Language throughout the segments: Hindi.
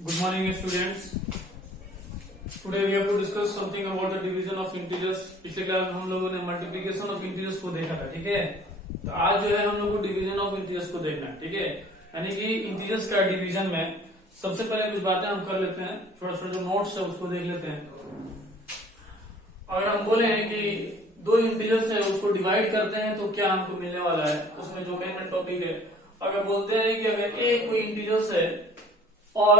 Good morning, students. Today we have to discuss something about the division of integers. पिछले क्लास में हम लोगों ने मल्टीप्लिकेशन ऑफ इंटीजर्स को देखा था, ठीक है। तो आज जो है हम लोग को डिवीजन ऑफ इंटीजर्स को देखना है, ठीक है। यानी कि इंटीजर्स का डिवीजन में सबसे पहले कुछ बातें हम कर लेते हैं, थोड़ा थोड़ा जो नोट्स है उसको देख लेते हैं। अगर हम बोले हैं कि दो इंटीजर्स है उसको डिवाइड करते हैं तो क्या हमको मिलने वाला है, उसमें जो मेन टॉपिक है, अगर बोलते हैं कि अगर ए कोई इंटीजर्स है और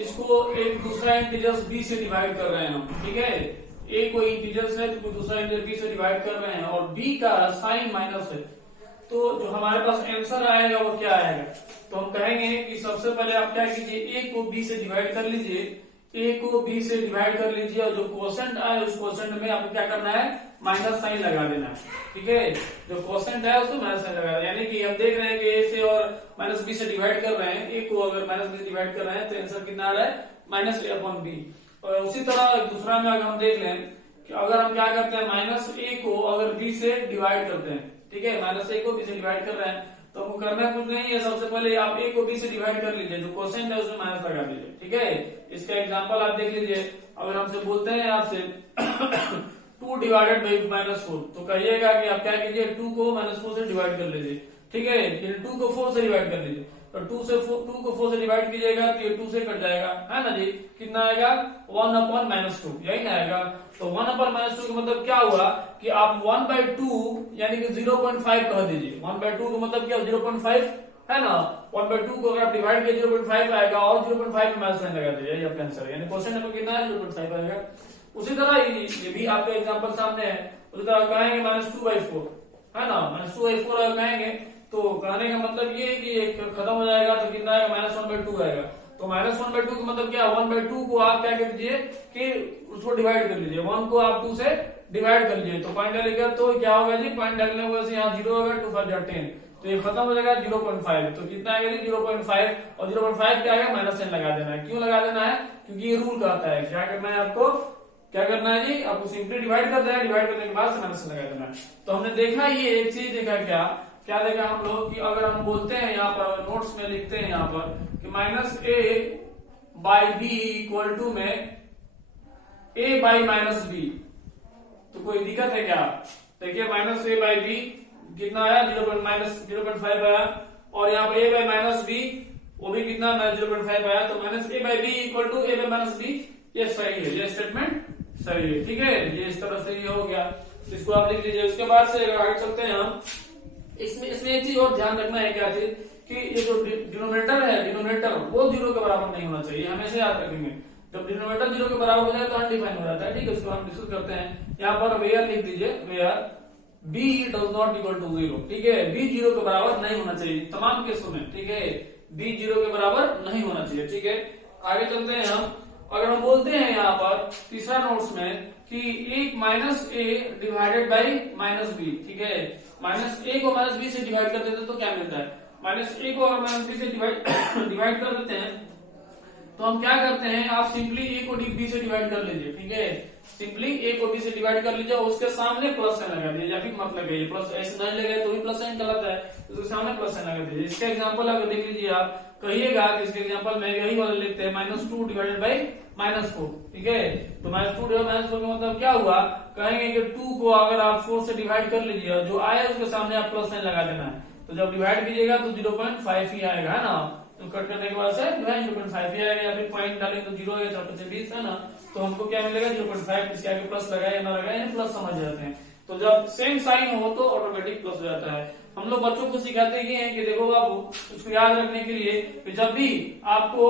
इसको एक दूसरा इंटीजर्स बी से डिवाइड कर रहे हैं हम, ठीक है। ए कोई इंटीजर्स है तो कोई दूसरा इंटीजर बी से डिवाइड कर रहे हैं और बी का साइन माइनस है, तो जो हमारे पास आंसर आएगा वो क्या आएगा। तो हम कहेंगे कि सबसे पहले आप क्या कीजिए, ए को बी से डिवाइड कर लीजिए, ए को बी से डिवाइड कर लीजिए और जो क्वोशेंट आए उस क्वोशेंट में आपको क्या करना है, माइनस साइन लगा देना है, ठीक है। जो क्वोशेंट है उसको माइनस साइन लगा देना, यानी कि हम देख रहे हैं कि ए से और माइनस बी से डिवाइड कर रहे हैं, ए को अगर माइनस बी से डिवाइड कर रहे हैं तो आंसर कितना आ रहा है, माइनस ए अपॉन बी। और उसी तरह दूसरा में अगर हम देख लें कि अगर हम क्या करते हैं, माइनस ए को अगर बी से डिवाइड करते हैं, ठीक है, माइनस ए को बी से डिवाइड कर रहे हैं तो हमको करना कुछ नहीं है, सबसे पहले आप ए को बी से डिवाइड कर लीजिए, जो क्वोशेंट है उसमें माइनस लगा दीजिए, ठीक है। इसका एग्जांपल आप देख लीजिए। अगर हमसे बोलते हैं आपसे 2 डिवाइडेड बाई -4 तो कहिएगा कि आप क्या कीजिए, 2 को -4 से डिवाइड कर लीजिए, ठीक है। फिर 2 को 4 से डिवाइड कर लीजिए, तो 2 को 4 से डिवाइड कीजिएगा तो ये 2 से कट जाएगा, है ना जी। कितना आएगा, 1 अपॉन -2, यही ना आएगा। तो 1 अपॉन -2 का मतलब क्या हुआ कि आप 1/2 यानी कि 0.5 कह दीजिए। 1/2 का मतलब क्या, 0.5 है ना। 1/2 को अगर आप डिवाइड किए 0.5 आएगा और 0.5 में माइनस साइन लगा दीजिए, ये आपका आंसर है, यानी क्वेश्चन नंबर कितना है, 0.5 आएगा। उसी तरह ये भी आपका एग्जांपल सामने है, उसी तरह कहेंगे -2/4, है ना। -2/4 अगर कहेंगे तो कहने का मतलब ये है कि एक खत्म हो जाएगा तो कितना आएगा, -1/2 आएगा। तो -1/2 का मतलब क्या, 1/2 को आप क्या कर दीजिए कि उसको डिवाइड कर लीजिए, 1 को आप 2 से डिवाइड कर लीजिए, तो पॉइंट डालेगा तो क्या होगा जी, पॉइंट डालने की वजह से यहाँ 0 होगा, 2 5 10, तो ये खत्म हो जाएगा 0.5। तो कितना आएगा जी, 0.5 और 0.5 क्या आएगा, माइनस साइन लगा देना है। क्यों लगा देना है, क्योंकि ये रूल कहता है क्या करना है आपको, क्या करना है जी, आपको सिंपली डिवाइड कर देना है, डिवाइड करने के बाद माइनस साइन लगा देना है। तो हमने देखा ये एक चीज देखा, क्या देखा हम लोग कि अगर हम बोलते हैं यहाँ पर नोट्स में लिखते हैं यहाँ पर कि -a/b इक्वल टू में a/-b, तो कोई दिक्कत है क्या। देखिए -a/b कितना आया, 0.5 आया, और यहाँ पे a/-b वो भी कितना 0.5 आया, तो -a/b इक्वल टू a/-b, ये सही है, ये स्टेटमेंट सही है, ठीक है। ये इस तरह से ये हो गया, इसको आप लिख लीजिए। उसके बाद से आगे चलते हैं हम, इसमें एक चीज और ध्यान रखना है, क्या चीज कि ये जो डिनोमिनेटर है, डिनोमिनेटर वो 0 के बराबर नहीं होना चाहिए, हमेशा याद रखेंगे। जब डिनोमिनेटर 0 के बराबर हो जाए तो अनडिफाइन हो जाता है, ठीक है। इसको हम डिस्कस करते हैं। यहाँ पर वेयर लिख दीजिए, where b does not equal to 0, ठीक है। b 0 के बराबर नहीं होना चाहिए तमाम केसों में, ठीक है। b 0 के बराबर नहीं होना चाहिए, ठीक है। आगे चलते हैं हम। अगर हम बोलते हैं यहाँ पर तीसरा नोट्स में कि एक -a डिवाइडेड बाई -b, ठीक है। -a को -b से डिवाइड कर देते हैं तो क्या मिलता है, -a को अगर -b से डिवाइड कर देते हैं तो हम क्या करते हैं, आप सिंपली a को b से डिवाइड कर लीजिए, ठीक है। सिंपली a को b से डिवाइड कर लीजिए, उसके सामने प्लस साइन लगा दीजिए, या फिर मत लगाइए, प्लस ऐसे नहीं लगाए तो भी प्लस साइन गलत है, उसके सामने प्लस साइन लगा दीजिए। इसका एग्जांपल अगर देख लीजिए, आप कहिएगा कि इसके एग्जांपल में यही वाला लिखते हैं -2 डिवाइडेड बाई -4, ठीक है। तो -2 डिवाइडेड -4 का मतलब क्या हुआ, कहेंगे कि 2 को अगर आप 4 से डिवाइड कर लीजिए, जो आया उसके सामने आप प्लस साइन लगा देना है, तो जब डिवाइड कीजिएगा तो 0.5 ही आएगा, है ना। तो कट करने के बाद से जो है 0.5 ही आएगा, या फिर पॉइंट डालेंगे तो 0 आएगा, 4-20 है ना। तो हमको क्या मिलेगा, 0.5, इसके आगे प्लस लगाए या ना लगाए, प्लस समझ जाते हैं। तो जब सेम साइन हो तो ऑटोमेटिक प्लस हो जाता है। हम लोग बच्चों को सिखाते ही हैं कि देखो बाबू, उसको याद रखने के लिए कि जब भी आपको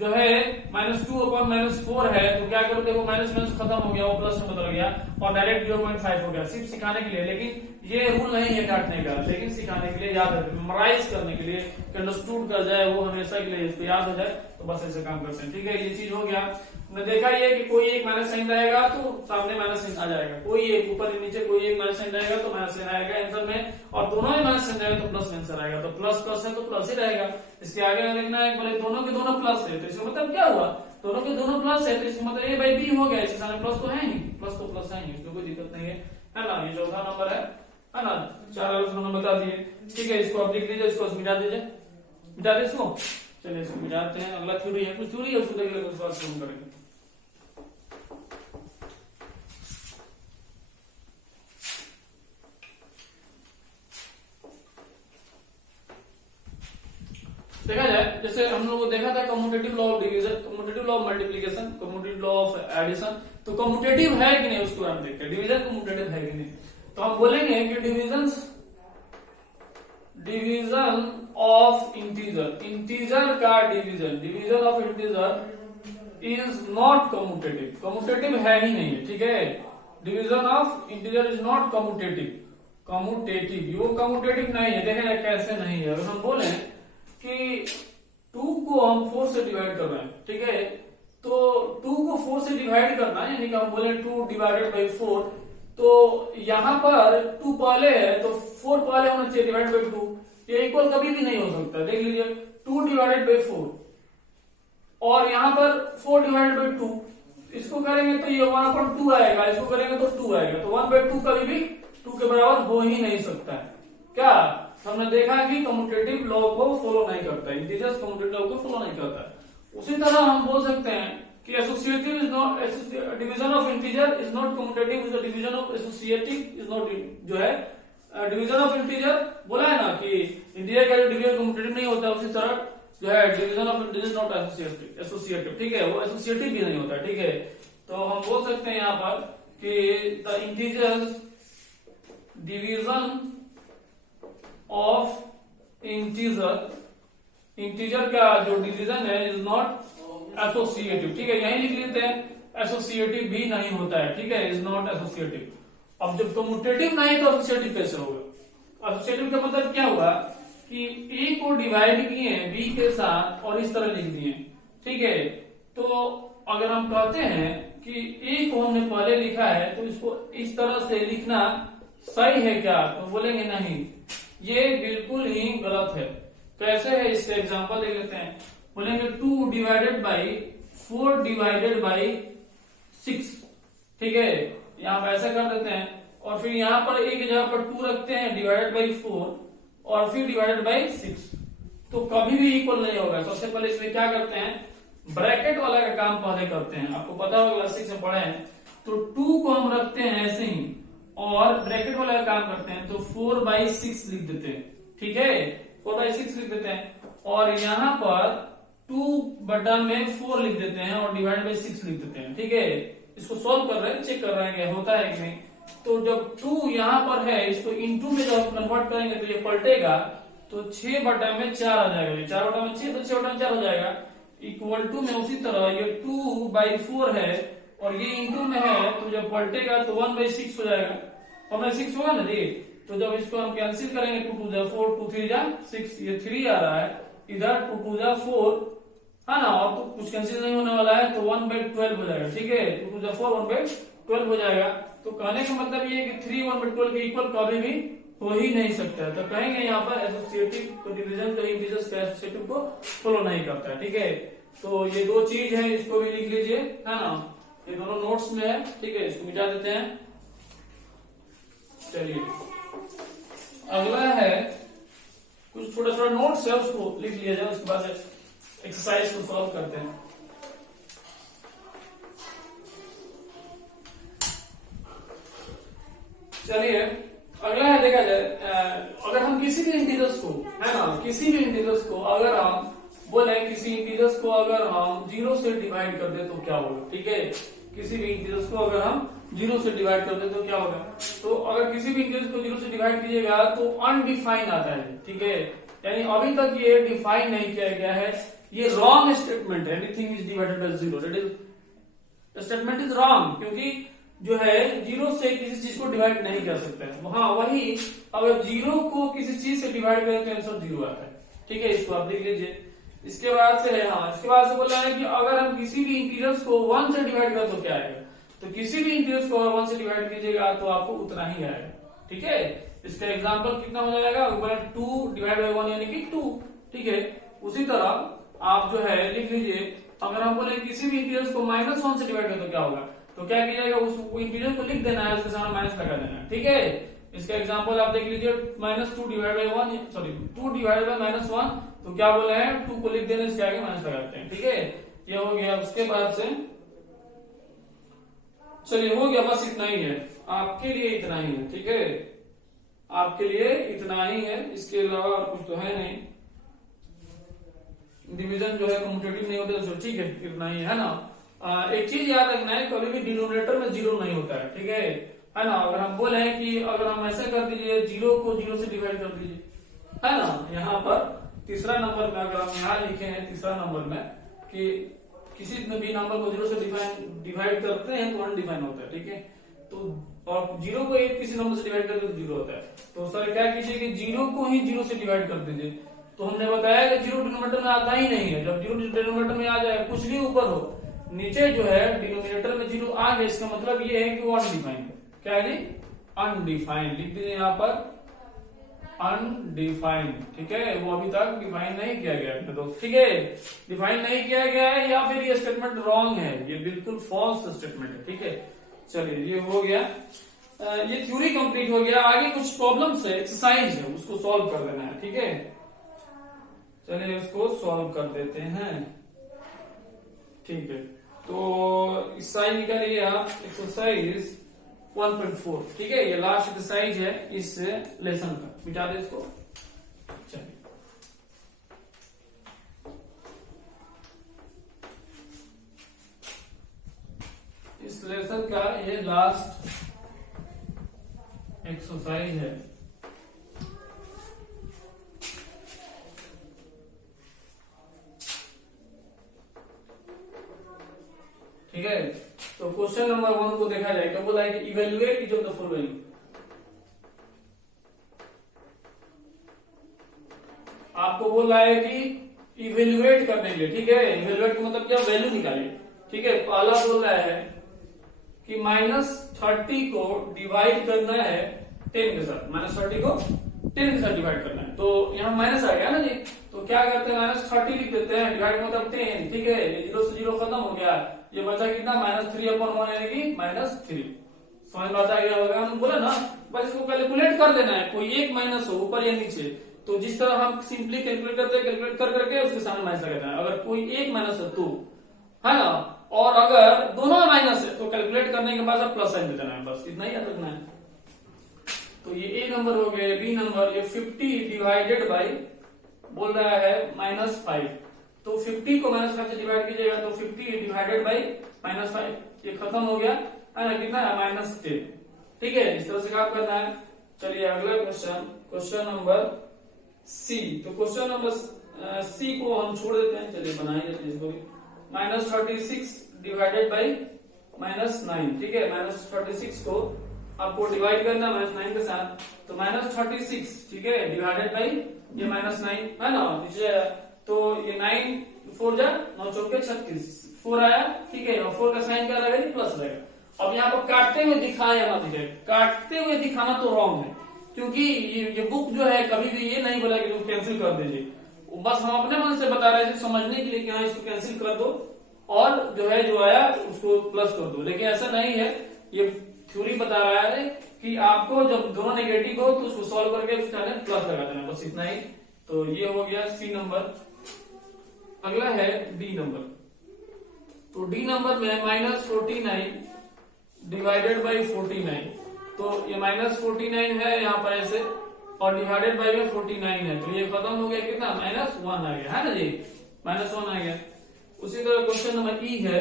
जो है -2 अपॉन -4 है तो क्या करो, देखो माइनस माइनस खत्म हो गया, वो प्लस में बदल गया और डायरेक्ट 0.5 हो गया, सिर्फ सिखाने के लिए। लेकिन ये रूल नहीं है काटने का, लेकिन सिखाने के लिए, याद रखने, मेमोराइज करने के लिए, अंडरस्टूड कर जाए वो हमेशा के लिए, इसको याद हो जाए, तो बस ऐसे काम करते हैं, ठीक है। ये चीज हो गया। हमने देखा ये कि कोई एक माइनस साइन रहेगा तो सामने माइनस साइन आ जाएगा, कोई एक ऊपर नीचे कोई एक माइनस साइन रहेगा तो माइनस साइन आएगा आंसर में, और दोनों ही माइनस साइन रहेगा तो प्लस आंसर आएगा। तो प्लस प्लस है तो प्लस ही रहेगा। इसके आगे लिखना है, बोले दोनों के दोनों प्लस है तो इसका मतलब क्या हुआ, दोनों के दोनों प्लस है तो इसका मतलब a/b हो गया, इसके सामने प्लस तो है नहीं, प्लस तो प्लस है नहीं, इसमें कोई दिक्कत नहीं है ना। ये चौथा नंबर है ना। 4 नंबर बता दिए, ठीक है। इसको आप लिख लीजिए, इसको मिटा दीजिए, मिटा दे इसको। चलिए इसको मिटाते हैं। अगला थ्योरी है, कुछ थ्योरी है उसको देख लेंगे, उसके बाद शुरू करेंगे। देखा जाए, जैसे हम लोगों को देखा था commutative law of division, commutative law of multiplication, commutative law of addition. तो कम्यूटेटिव है कि नहीं उसको हम देखते हैं, डिवीजन कम्यूटेटिव है कि नहीं। तो हम बोलेंगे कि डिवीजन ऑफ इंटीजर, इंटीजर का division of integer is not commutative, commutative है ही नहीं, ठीक है। Division of integer is not commutative, वो कम्यूटेटिव नहीं है। देखें कैसे नहीं है। अगर हम बोले कि 2 को हम 4 से डिवाइड कर रहे हैं, ठीक है, तो 2 को 4 से डिवाइड करना है, यानी कि हम बोले 2 डिवाइडेड बाई 4, तो यहां पर 2 पहले है तो 4 पहले होना चाहिए डिवाइड बाई 2। ये इक्वल कभी भी नहीं हो सकता। देख लीजिए 2 डिवाइडेड बाई 4 और यहां पर 4 डिवाइडेड बाई 2, इसको करेंगे तो ये 1/2 आएगा, इसको करेंगे तो 2 आएगा, तो 1/2 कभी भी 2 के बराबर हो ही नहीं सकता है। क्या हमने देखा कि कम्यूटेटिव लॉ को फॉलो नहीं करता है, इंटीजर्स कम्यूटेटिव लॉ को फॉलो नहीं करता है। उसी तरह हम बोल सकते हैं कि associative is not, division of integer is not commutative, is division of associative is not, जो है डिवीजन ऑफ इंटीजर बोला है ना कि इंटीजर का जो डिवीजन कम्यूटेटिव नहीं होता, उसी तरह जो है division of integer not associative, ठीक है, वो एसोसिएटिव भी नहीं होता, ठीक है। तो हम बोल सकते हैं यहाँ पर कि the integers division of integer का जो डिवीजन है इज नॉट एसोसिएटिव, ठीक है, यही लिख लेते हैं। एसोसिएटिव भी नहीं होता है, ठीक है, इज नॉट एसोसिएटिव। अब जब कम्यूटेटिव नहीं तो एसोसिएटिव कैसे होगा। एसोसिएटिव का मतलब क्या हुआ कि ए को डिवाइड किए बी के साथ और इस तरह लिख दिए, ठीक है। तो अगर हम कहते हैं कि ए को हमने पहले लिखा है तो इसको इस तरह से लिखना सही है क्या, तो बोलेंगे नहीं, ये बिल्कुल ही गलत है। कैसे है, इससे एग्जांपल देख लेते हैं। बोलेंगे 2 डिवाइडेड बाई 4 डिवाइडेड बाई 6, ठीक है, यहां पर ऐसा कर देते हैं और फिर यहां पर एक जगह पर 2 रखते हैं डिवाइडेड बाई 4 और फिर डिवाइडेड बाई 6, तो कभी भी इक्वल नहीं होगा। सबसे पहले इसमें क्या करते हैं, ब्रैकेट वाला का काम पहले करते हैं। आपको पता होगा क्लास 6 में पढ़े हैं। तो 2 को हम रखते हैं ऐसे ही और ब्रैकेट वाला काम करते हैं, तो 4/6 लिख देते हैं, ठीक है, 4/6 लिख देते हैं और यहाँ पर 2/4 लिख देते हैं और डिवाइड बाई 6 लिख देते हैं, ठीक है। इसको सॉल्व कर रहे हैं, चेक कर रहे हैं कि होता है कि नहीं। तो जब 2 यहाँ पर है, इसको इंटू में जब कन्वर्ट करेंगे तो ये पलटेगा, तो 6/4 आ जाएगा, 4/6 तो 6/4 हो जाएगा, इक्वल टू में उसी तरह ये 2/4 है और ये इंटू में है, तो जब पलटेगा तो 1/6 हो जाएगा, 1/6 होगा ना जी। तो जब इसको हम कैंसिल करेंगे 2 2 जा 4, 2 3 जा 6, ये 3 आ रहा है, इधर 2 2 जा 4 है ना, और तो कुछ कैंसिल नहीं होने वाला है, तो 1/12 हो जाएगा, ठीक है, 2 2 जा 4 1/12 हो जाएगा। तो कहने का मतलब ये है कि 3 1/12 के इक्वल कभी भी हो ही नहीं सकता है। तो कहेंगे यहाँ पर एसोसिएटिव डिवीजन जो इंटीजर्स का एसोसिएटिव को फॉलो नहीं करता है, ठीक है। तो ये 2 चीज है, इसको भी लिख लीजिए, है ना, ये दोनों नोट्स में है, ठीक है, इसको मिटा देते हैं। चलिए अगला है कुछ छोटा छोटा नोट्स है, उसको लिख लिया जाए, उसके बाद एक्सरसाइज को सॉल्व करते हैं। चलिए अगला है, देखा जाए अगर हम किसी भी इंटीजर्स को, है ना, किसी भी इंटीजर्स को अगर हम बोले किसी इंटीजर्स को अगर हम 0 से डिवाइड कर दे तो क्या होगा, ठीक है। किसी भी इंटीजर्स को अगर हम 0 से डिवाइड कर दे तो क्या होगा। तो अगर किसी भी इंटीजर्स को 0 से डिवाइड कीजिएगा तो अनडिफाइन आता है, ठीक है, यानी अभी तक ये डिफाइन नहीं किया गया है, ये रॉन्ग स्टेटमेंट है। Anything is divided by 0, that is statement is wrong, क्योंकि जो है 0 से किसी चीज को डिवाइड नहीं कर सकते हैं। हाँ वही, अगर 0 को किसी चीज से डिवाइड करें तो आंसर 0 आता है, ठीक है, इसको आप लिख लीजिए। इसके बाद से है, हाँ इसके बाद से बोला है कि अगर हम किसी भी इंटीजर्स को 1 से डिवाइड करें तो क्या आएगा। तो किसी भी इंटीजर्स को अगर 1 से डिवाइड कीजिएगा तो आपको उतना ही आएगा, ठीक है। इसका एग्जांपल कितना हो जाएगा, ऊपर 2 डिवाइड बाई 1 यानी कि 2, ठीक है। उसी तरह आप जो है लिख लीजिए, अगर हम बोले किसी भी इंटीजर्स को -1 से डिवाइड करें तो क्या होगा, तो क्या किया जाएगा, उस इंटीजर को लिख देना है, उसके सामने माइनस लगा देना है, ठीक है। इसका एग्जांपल आप देख लीजिए, -2 divide by 1, sorry 2 divide by -1, तो क्या बोला है 2 को लिख देना, इसके आगे माइनस लगाते हैं, ठीक है। ये हो गया। उसके बाद से चलिए हो गया, बस इतना ही है आपके लिए, इतना ही है, ठीक है, आपके लिए इतना ही है, इसके अलावा और कुछ तो है नहीं। डिवीजन जो है कम्यूटेटिव नहीं होता, तो ठीक है, इतना ही है ना। एक चीज याद रखना है, कभी भी डिनोमिनेटर में जीरो नहीं होता है, ठीक है ना। अगर हम बोले कि अगर हम ऐसे कर दीजिए, जीरो को जीरो से डिवाइड कर दीजिए, है ना। यहाँ पर तीसरा नंबर में अगर हम यहाँ लिखे हैं तीसरा नंबर में कि किसी भी नंबर को जीरो से डिवाइड करते हैं तो अनडिफाइन होता है, ठीक है। तो और जीरो को एक किसी नंबर से डिवाइड करते तो जीरो होता है। तो सर क्या कीजिए कि जीरो को ही जीरो से डिवाइड कर दीजिए। तो हमने बताया कि जीरो डिनोमिनेटर में आता ही नहीं है। जब जीरो डिनोमिनेटर में आ जाए, कुछ भी ऊपर हो, नीचे जो है डिनोमिनेटर में जीरो आ गया, इसका मतलब ये है कि वो अनडिफाइंड है। क्या है जी? अनडिफाइंड। लिख दीजिए यहाँ पर अनडिफाइंड, ठीक है। वो अभी तक डिफाइन नहीं किया गया है दोस्त, ठीक है, डिफाइन नहीं किया गया है, या फिर ये स्टेटमेंट रॉन्ग है, ये बिल्कुल फॉल्स स्टेटमेंट है, ठीक है। चलिए ये हो गया, ये थ्योरी कंप्लीट हो गया। आगे कुछ प्रॉब्लम्स है, एक्सरसाइज है, उसको सॉल्व कर देना है, ठीक है। चलिए इसको सॉल्व कर देते हैं, ठीक है। तो एक्सरसाइज निकालिए आप, एक्सरसाइज 1.4, ठीक है। ये लास्ट एक्सरसाइज है इस लेसन का, मिटा दे इसको। चलिए इस लेसन का ये लास्ट एक्सरसाइज है। ठीक है, तो क्वेश्चन नंबर 1 को देखा जाए, क्या बोला है कि evaluate each of the following. आपको बोला है कि इवेल्युएट करने के लिए, ठीक है। इवेल्युएट का मतलब क्या? वैल्यू निकालिए, ठीक है। पहला बोल रहा है कि -30 को डिवाइड करना है 10 के साथ, -30 को 10 के साथ डिवाइड करना है। तो यहाँ माइनस आ गया ना जी, तो क्या करते हैं -30 लिख देते हैं, डिवाइड मतलब 10, ठीक है। ये 0 से 0 खत्म हो गया, ये बचा कितना -3/1 यानी कि -3। समझ में आता गया होगा, हम बोला ना, बस इसको कैलकुलेट कर लेना है, कोई एक माइनस हो ऊपर या नीचे। तो जिस तरह हम सिंपली कैलकुलेट करते हैं, कैलकुलेट कर करके उसके सामने माइनस लगाते हैं। अगर कोई एक माइनस है तो, है ना, और अगर दोनों माइनस है तो कैलकुलेट करने के बाद आप प्लस साइन दे देना है, बस इतना ही याद रखना है। तो ये ए नंबर हो गया। बी नंबर, ये 50 डिवाइडेड बाई बोल रहा है -5, तो 50 को -5 से डिवाइड कीजिएगा तो 50 डिवाइडेड बाई -5, ये खत्म हो गया, है ना, कितना है -10, ठीक है। इस तरह से काम करना है। चलिए अगला क्वेश्चन, क्वेश्चन नंबर सी। तो क्वेश्चन नंबर सी को हम छोड़ देते हैं, चलिए बनाइए इसको भी। -36 डिवाइडेड बाई -9, ठीक है। -36 को आपको डिवाइड करना है -9 के साथ, तो -36, ठीक है, डिवाइडेड बाई ये -9, है ना, नीचे। तो ये 9 4 जा 9 चौके 36, 4 आया, ठीक है। और 4 का साइन क्या रहेगा? प्लस रहेगा। अब यहाँ पर काटते हुए दिखाया ना दिखे, काटते हुए दिखाना तो रॉन्ग है, क्योंकि ये बुक जो है कभी भी ये नहीं बोला कि तुम कैंसिल कर दीजिए। बस हम अपने मन से बता रहे थे समझने के लिए कि हाँ इसको कैंसिल कर दो और जो है जो आया उसको प्लस कर दो, लेकिन ऐसा नहीं है। ये थ्योरी बता रहा है कि आपको जब दोनों नेगेटिव हो तो उसको सॉल्व करके उसका प्लस लगा देना, बस इतना ही। तो ये हो गया सी नंबर। अगला है डी नंबर। तो डी नंबर में -49 डिवाइडेड बाई 49, तो ये -49 है यहाँ पर ऐसे, और डिवाइडेड बाई में 49 है, तो ये खत्म हो गया, कितना -1 आ गया, है ना जी, -1 आ गया। उसी तरह क्वेश्चन नंबर ई है।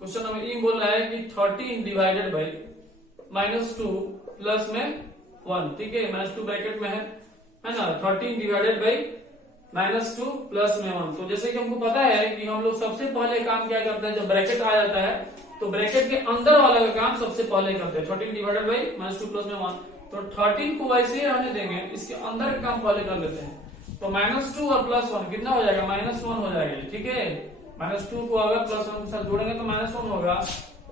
क्वेश्चन नंबर ई बोल रहा है कि 13 डिवाइडेड बाई -2 प्लस में 1, ठीक है, -2 ब्रैकेट में है ना। 13 डिवाइडेड बाई -2 प्लस में 1। तो जैसे कि हमको पता है कि हम लोग सबसे पहले काम क्या करते हैं, जब ब्रैकेट आ जाता है तो ब्रैकेट के अंदर वाला का काम सबसे पहले करते हैं। 13 डिवाइडेड बाई -2 प्लस में 1, तो 13 को वैसे ही रहने देंगे, इसके अंदर का काम पहले कर लेते हैं। तो -2 और +1 कितना हो जाएगा? -1 हो जाएगा, ठीक है। -2 को अगर +1 के साथ जोड़ेंगे तो -1 होगा,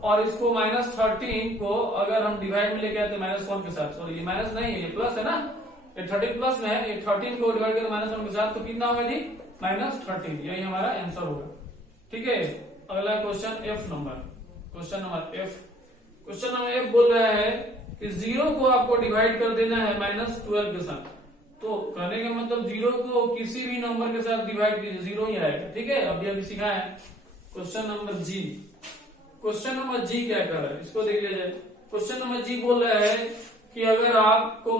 और इसको -13 को अगर हम डिवाइड में लेके आते -1 के साथ, सॉरी ये माइनस नहीं है, ये प्लस है ना, ये 13 प्लस में है, ये 13 को डिवाइड करें -1 के साथ तो कितना होगा जी? -13। यही हमारा आंसर होगा, ठीक है। अगला question F number, question number F. Question number F बोल रहा है कि 0 को आपको डिवाइड कर देना है -12 के साथ। तो कहने का मतलब 0 को किसी भी नंबर के साथ डिवाइड कीजिए, 0 ही आएगा। ठीक है, अभी सीखा है। क्वेश्चन नंबर जी, क्वेश्चन नंबर जी क्या कर रहा है इसको देख लीजिए। क्वेश्चन नंबर जी बोल रहा है कि अगर आपको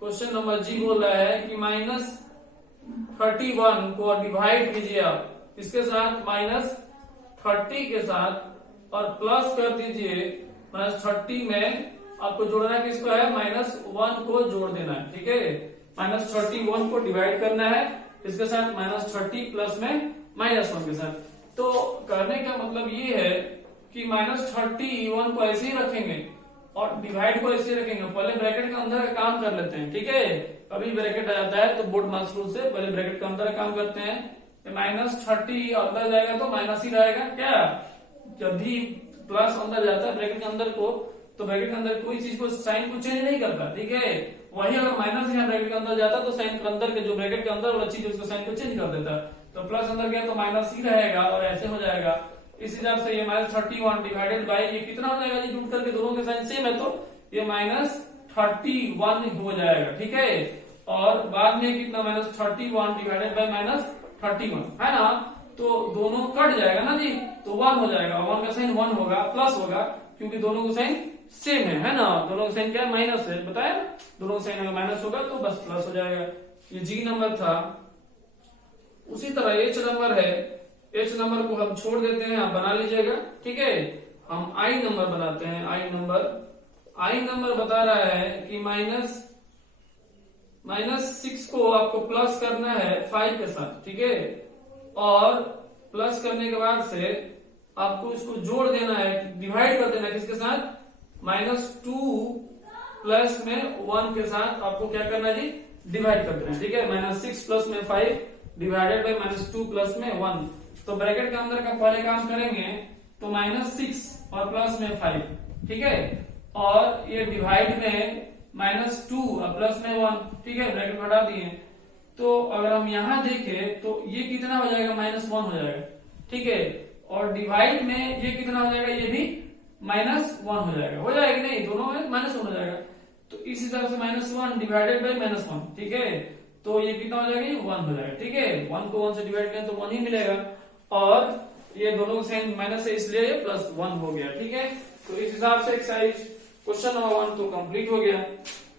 क्वेश्चन नंबर जी बोल रहा है कि -31 को डिवाइड कीजिए आप इसके साथ -30 के साथ और प्लस कर दीजिए -30 में आपको जोड़ना है किसको है, -1 को जोड़ देना है। ठीक है, -31 को डिवाइड करना है इसके साथ -30 प्लस में -1 के साथ। तो करने का मतलब ये है कि -31 को ऐसे ही रखेंगे और डिवाइड को ऐसे ही रखेंगे। पहले ब्रैकेट के अंदर का काम कर लेते हैं। ठीक है, अभी ब्रैकेट आ जाता है तो बोर्ड मास रूल से पहले ब्रैकेट के अंदर का काम करते हैं। -30 अंदर जाएगा तो माइनस ही रहेगा क्या, जब भी प्लस अंदर जाता है ब्रैकेट के अंदर को तो ब्रैकेट के अंदर कोई चीज को साइन को चेंज नहीं करता। ठीक है, वही अगर माइनस यहाँ ब्रैकेट के अंदर जाता तो साइन के अंदर के जो ब्रैकेट के अंदर वाला चीज उसका साइन को चेंज कर देता। तो प्लस अंदर गया तो माइनस ही रहेगा और ऐसे हो जाएगा। इस हिसाब से ये -31 डिवाइडेड बाई ये कितना हो जाएगा जी, जुट करके दोनों के साइन सेम है तो ये -31 हो जाएगा। ठीक है, और बाद में कितना -31 डिवाइडेड बाई -31 है ना, तो दोनों कट जाएगा ना जी, तो 1 हो जाएगा। 1 का साइन 1 होगा, प्लस होगा क्योंकि दोनों का साइन सेम है ना, दोनों का साइन क्या है, माइनस है, बताया दोनों का साइन अगर माइनस होगा तो बस प्लस हो जाएगा। ये जी नंबर था। उसी तरह एच नंबर है, एच नंबर को हम छोड़ देते हैं, आप बना लीजिएगा। ठीक है, हम आई नंबर बनाते हैं। आई नंबर बता रहा है कि -6 को आपको प्लस करना है 5 के साथ। ठीक है, और प्लस करने के बाद से आपको इसको जोड़ देना है, डिवाइड कर देना है किसके साथ, -2 प्लस में 1 के साथ आपको क्या करना है जी, डिवाइड कर देना है। ठीक है, -6 प्लस में 5 डिवाइडेड बाई -2 प्लस में 1। तो ब्रैकेट के अंदर का पहले काम करेंगे तो -6 और प्लस में 5। ठीक है, और ये डिवाइड में -2 और प्लस में 1। ठीक है, ब्रैकेट हटा दिए। तो अगर हम यहां देखें तो ये कितना हो जाएगा, -1 हो जाएगा। ठीक है, और डिवाइड में ये कितना हो जाएगा, ये भी -1 हो जाएगा। हो जाएगा नहीं, दोनों में -1 हो जाएगा। तो इस हिसाब से -1 डिवाइडेड बाई -1। ठीक है, तो ये कितना हो जाएगा, ये 1 हो जाएगा। ठीक है, 1 को 1 से डिवाइड करें तो 1 ही मिलेगा और ये दोनों साइन माइनस है इसलिए ये +1 हो गया। ठीक है, तो इस हिसाब से एक्सरसाइज क्वेश्चन नंबर 1 तो कंप्लीट हो गया।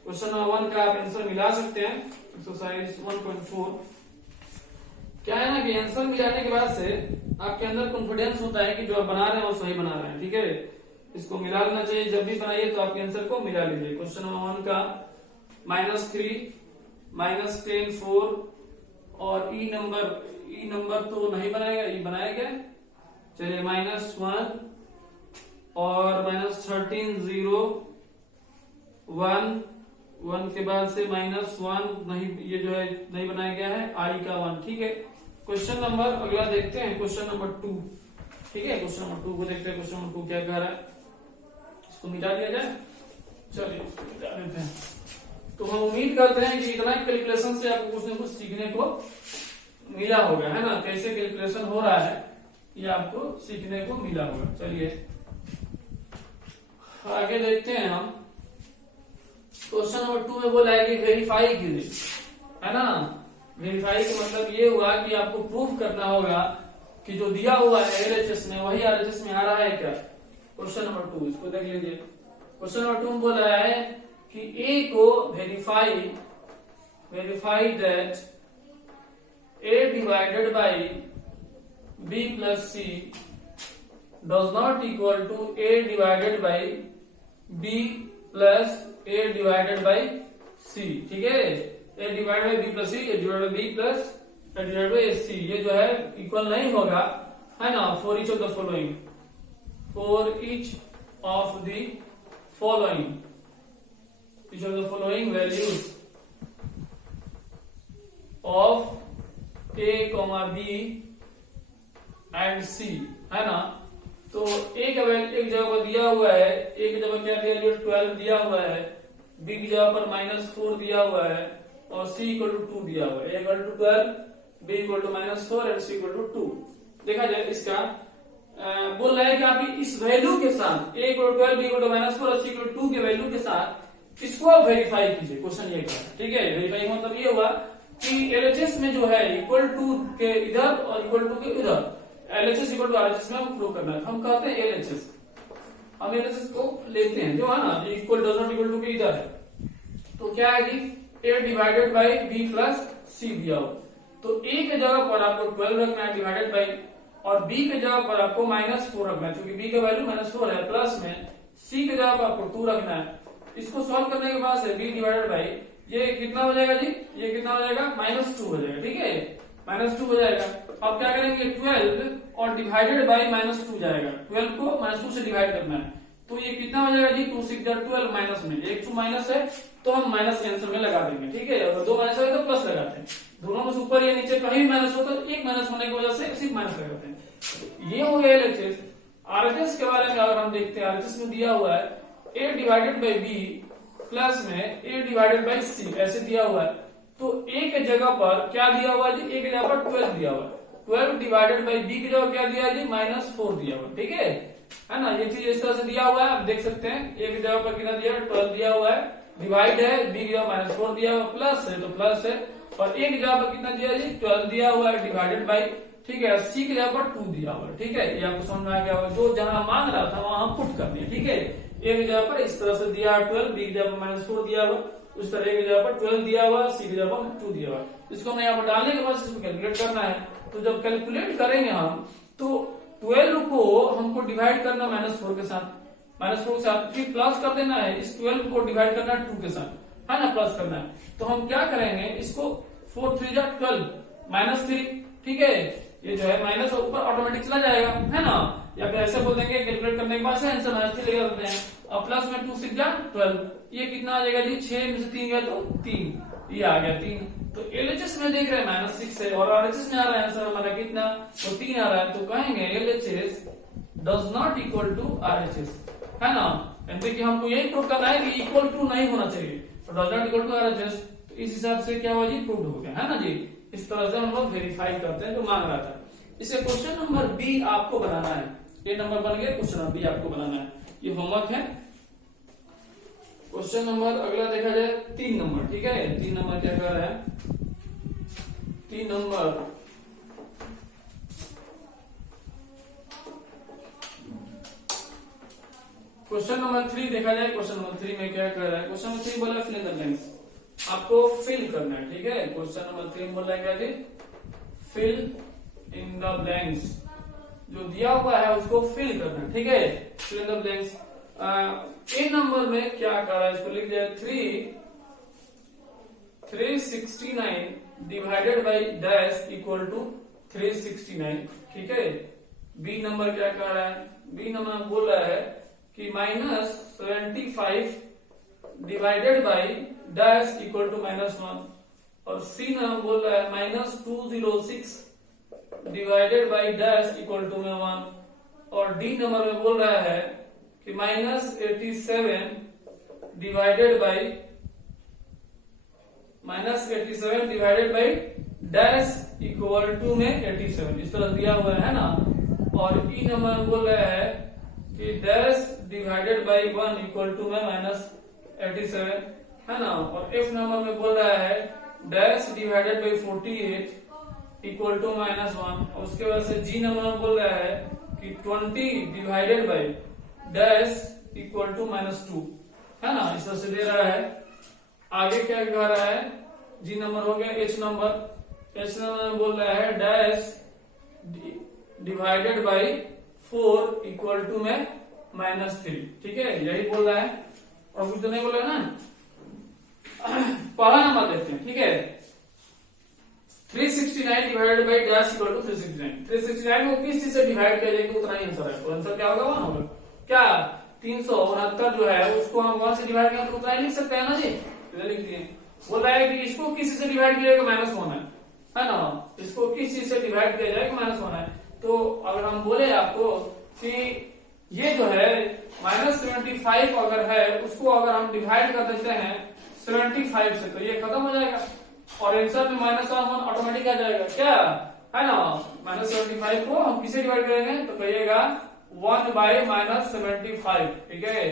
क्वेश्चन नंबर 1 का आप आंसर मिला सकते हैं। एक्सरसाइज 1.4 क्या है ना कि आंसर मिलाने के बाद से आपके अंदर कॉन्फिडेंस होता है कि जो आप बना रहे हैं वो सही बना रहे हैं। ठीक है, इसको मिला लेना चाहिए। जब भी बनाइए तो आपके आंसर को मिला लीजिए। क्वेश्चन नंबर 1 का -3 -10 4 और ई नंबर तो नहीं बनाएगा, ई बनाया क्या, चलिए -1 और -13 0 1 के बाद से -1 नहीं, ये जो है नहीं बनाया गया है, आई का 1। ठीक है, क्वेश्चन नंबर अगला देखते हैं, क्वेश्चन नंबर 2। ठीक है, क्वेश्चन नंबर 2 को देखते हैं। क्वेश्चन नंबर 2 क्या कह रहा है, इसको मिटा दिया जाए। चलिए इसको मिटा देते हैं। तो हम उम्मीद करते हैं कि इतना कैलकुलेशन से आपको कुछ न कुछ सीखने को मिला होगा, है ना, कैसे कैलकुलेशन हो रहा है ये आपको सीखने को मिला होगा। चलिए आगे देखते हैं हम। क्वेश्चन नंबर 2 में बोला है कि वेरीफाई कीजिए, है ना। वेरीफाई का मतलब ये हुआ कि आपको प्रूफ करना होगा कि जो दिया हुआ है एलएचएस में वही आरएचएस में आ रहा है क्या। क्वेश्चन नंबर 2 इसको देख लीजिए। क्वेश्चन नंबर 2 में बोल रहा है कि ए को verify that A divided by B plus C does not equal to A divided by B plus A divided by C. ठीक है, A divide by B plus C, A divide by B plus A divide by C, ये जो है इक्वल नहीं होगा, है ना। For each of the following, for each of the following, each of the following values of a, b and c, है ना। तो a का वैल्यू एक जगह पर दिया हुआ है, a की जगह क्या दिया, 12 दिया हुआ है, b की जगह पर -4 दिया हुआ है और c = 2 दिया हुआ है। a = 12, b = -4 और c = 2। देखा जाए इसका बोल रहा है कि आप इस वैल्यू के साथ a इक्वल 12 b इक्वल -4 और c इक्वल 2 के वैल्यू के साथ इसको आप वेरीफाई कीजिए। क्वेश्चन ये क्या है, ठीक है। वेरीफाई मतलब ये हुआ कि एलएचएस में जो है इक्वल टू के इधर और इक्वल टू के इधर, एलएचएस इक्वल टू आरएचएस में हम प्रूव करना है। हम कहते हैं एलएचएस, हम एलएचएस को लेते हैं जो है ना, equal does not equal to के इधर है, तो क्या है कि a divided by b plus c दिया हो, तो a के जगह पर आपको 12 रखना है डिवाइडेड बाई, और b के जगह पर आपको -4 रखना है, क्योंकि b का वैल्यू -4 है, प्लस में c के जगह पर आपको 2 रखना है। इसको सॉल्व करने के बाद से b डिवाइडेड बाई, ये कितना हो जाएगा जी, ये कितना हो जाएगा -2 हो जाएगा, ठीक है, -2 हो जाएगा। अब क्या करेंगे 12 और डिवाइडेड बाई -2 जाएगा, 12 को -2 से डिवाइड करना है, तो ये कितना हो जाएगा जी 2 6 12 माइनस में, एक 2 माइनस है तो हम माइनस के आंसर में लगा देंगे, ठीक है। अगर 2 माइनस है तो प्लस लगाते हैं, दोनों में से ऊपर या नीचे कहीं भी माइनस हो तो एक माइनस होने की वजह से सिर्फ माइनस लगाते हैं। ये हो गया एलएचएस। आरएचएस के बारे में अगर हम देखते हैं, आरएचएस में दिया हुआ है a divided by b plus में a डिवाइडेड बाई c, ऐसे दिया हुआ है, तो a के जगह पर क्या दिया हुआ है जी, a के जगह पर 12 दिया हुआ है, 12 डिवाइडेड बाई b की जगह क्या दिया है जी -4 दिया हुआ है, ठीक है ना। ये चीज इस तरह से दिया हुआ है, आप देख सकते हैं a की जगह पर कितना दिया है 12 दिया हुआ है, डिवाइड है, b की जगह -4 दिया हुआ, प्लस है तो प्लस है, और a की जगह पर कितना दिया है जी 12 दिया हुआ है डिवाइडेड बाई, ठीक है, c की जगह पर 2 दिया हुआ है, ठीक है। ये आपको समझ में आ गया होगा, जो जहां मांग रहा था वहां हम पुट करते हैं, ठीक है। a की जगह पर इस तरह से दिया 12, b की जगह पर -4 दिया हुआ, उस तरह a की जगह पर 12 दिया हुआ, c की जगह पर 2 दिया हुआ। इसको हमने यहाँ पर डालने के बाद इसको कैलकुलेट करना है, तो जब कैलकुलेट करेंगे हम तो 12 को हमको डिवाइड करना -4 के साथ, -4 के साथ, फिर प्लस कर देना है, इस 12 को डिवाइड करना है 2 के साथ, है ना, प्लस करना है। तो हम क्या करेंगे, इसको 4 3 जा 12 -3, ठीक है, ये जो है माइनस ऊपर ऑटोमेटिक चला जाएगा, है ना, या फिर ऐसे बोल देंगे कैलकुलेट करने के बाद से आंसर -3 लेकर आते हैं, और प्लस में 2 6 जा 12, ये कितना आ जाएगा जी 6 में से 3 गया तो 3, ये आ गया 3। तो एलएचएस में देख रहे हैं -6 है, और आरएचएस में आ रहा है आंसर हमारा कितना, तो 3 आ रहा है, तो कहेंगे LHS does not equal to RHS, है ना। यानी कि हमको यही प्रूव करना है कि इक्वल टू नहीं होना चाहिए, तो does not equal to RHS, तो इस हिसाब से क्या हुआ जी प्रूव हो गया, है ना जी। इस तरह से हम लोग वेरीफाई करते हैं जो मांग रहा था। इसे क्वेश्चन नंबर बी आपको बनाना है, ये नंबर बन गया, क्वेश्चन नंबर बी आपको बनाना है, ये होमवर्क है। क्वेश्चन नंबर अगला देखा जाए 3 नंबर, ठीक है। 3 नंबर क्या कर रहा है, 3 नंबर क्वेश्चन नंबर 3 देखा जाए। क्वेश्चन नंबर 3 में क्या कर रहा है, क्वेश्चन नंबर 3 बोला फिल इन द ब्लैंक्स, आपको फिल करना है, ठीक है। क्वेश्चन नंबर 3 बोल रहा है क्या जी, फिल इन द ब्लैंक्स, जो दिया हुआ है उसको फिल करना है, ठीक है, fill in the blanks. A number में क्या कर रहा है, इसको लिख दिया 369 divided by dash equal to 369, ठीक है। बी नंबर क्या कर रहा है, बी नंबर बोल रहा है कि -75 divided by dash equal to -1, और सी नंबर बोल रहा है -206 divided by dash equal to 1, और डी नंबर में बोल रहा है कि -87 divided by dash equal to में 87, इस तरह दिया हुआ है ना। और ई नंबर में बोल रहा है कि dash divided by 1 equal to में -87, है ना। और एफ नंबर में बोल रहा है dash divided by 48 equal to -1, और उसके बाद से जी नंबर में बोल रहा है कि 20 divided by dash equal to -2, है ना, इस तरह से दे रहा है। आगे क्या कह रहा है, जी नंबर हो गया। एच नंबर में बोल रहा है dash divided by 4 equal to में -3, ठीक है, यही बोल रहा है, और कुछ तो नहीं बोला ना। पहला नंबर देखते हैं, ठीक है। 369 divided by dash equal to 369 को किस चीज से डिवाइड करेंगे उतना ही आंसर है, तो आंसर क्या होगा 1 होगा। क्या 369 जो है उसको हम 1 से डिवाइड करें तो उतना ही लिख सकते हैं ना जी, इधर लिख दिए। बोल रहा है कि इसको किसी से डिवाइड किया जाएगा -1 है ना, इसको किस चीज से डिवाइड किया जाएगा -1 है। तो अगर हम बोले आपको कि ये जो है -75 अगर है उसको अगर हम डिवाइड कर देते हैं 75 से, तो ये खत्म हो जाएगा, और आंसर में -1 ऑटोमेटिक आ जाएगा, क्या है ना। -75 को हम किसे डिवाइड करेंगे तो कहिएगा 1/-75, ठीक है।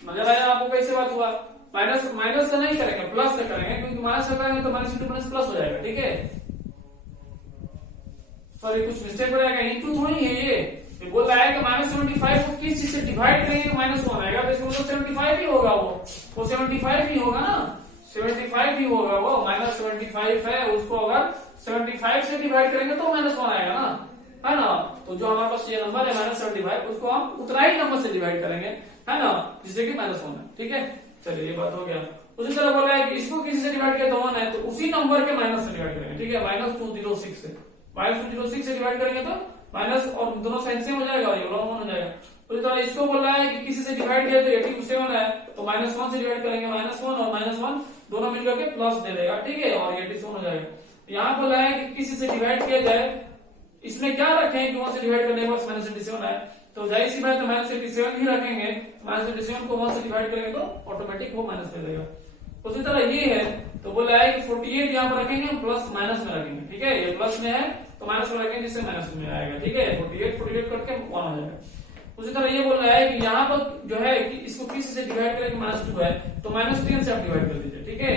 नजर आया आपको कैसे बात हुआ? माइनस से नहीं करेंगे, प्लस से करेंगे, क्योंकि माइनस से करेंगे तो माइनस इंटू माइनस प्लस हो जाएगा, ठीक है। सॉरी कुछ मिस्टेक हो जाएगा, इंटू थोड़ी है ये बोल रहा है कि -75 को किस चीज से डिवाइड करेंगे -1 आएगा, तो इसमें तो 75 ही होगा, वो 75 ही होगा ना, 75 ही होगा वो, -75 है, उसको अगर 75 से डिवाइड करेंगे तो -1 आएगा ना, है ना। तो जो हमारे पास ये नंबर है -75, उसको हम उतना ही नंबर से डिवाइड करेंगे, है ना, जिससे कि -1 है, ठीक है। चलिए ये बात हो गया। उसी तरह बोल रहा है कि इसको किसी से डिवाइड किया तो 1 है, तो उसी नंबर के माइनस से डिवाइड करेंगे, ठीक है। -206 से, -206 से डिवाइड करेंगे तो माइनस, और दोनों साइड सेम हो जाएगा और ये लॉन्ग 1 हो जाएगा। उसी तरह इसको बोल रहा है कि किसी से डिवाइड किया तो 87 है, तो -1 से डिवाइड करेंगे, -1 और -1 दोनों मिलकर के प्लस दे देगा, ठीक है, और 87 हो जाएगा। यहाँ बोल रहा है कि किसी से डिवाइड किया जाए, इसमें क्या रखें कि 1 से डिवाइड करने के बाद -87 है, तो जाहिर सी बात है -87 ही रखेंगे, -87 को 1 से डिवाइड करेंगे तो ऑटोमेटिक वो माइनस दे देगा। उसी तरह ये है, तो बोला है कि 48 यहाँ पर रखेंगे, प्लस माइनस में रखेंगे, ठीक है, ये प्लस में है तो माइनस में रखेंगे, जिससे माइनस में आएगा, ठीक है। 48 करके 1 हो जाएगा। उसी तरह ये बोल रहा है कि यहाँ पर जो है कि इसको किसी से डिवाइड करेंगे, -2 है, तो -10 से आप डिवाइड कर दीजिए, ठीक है।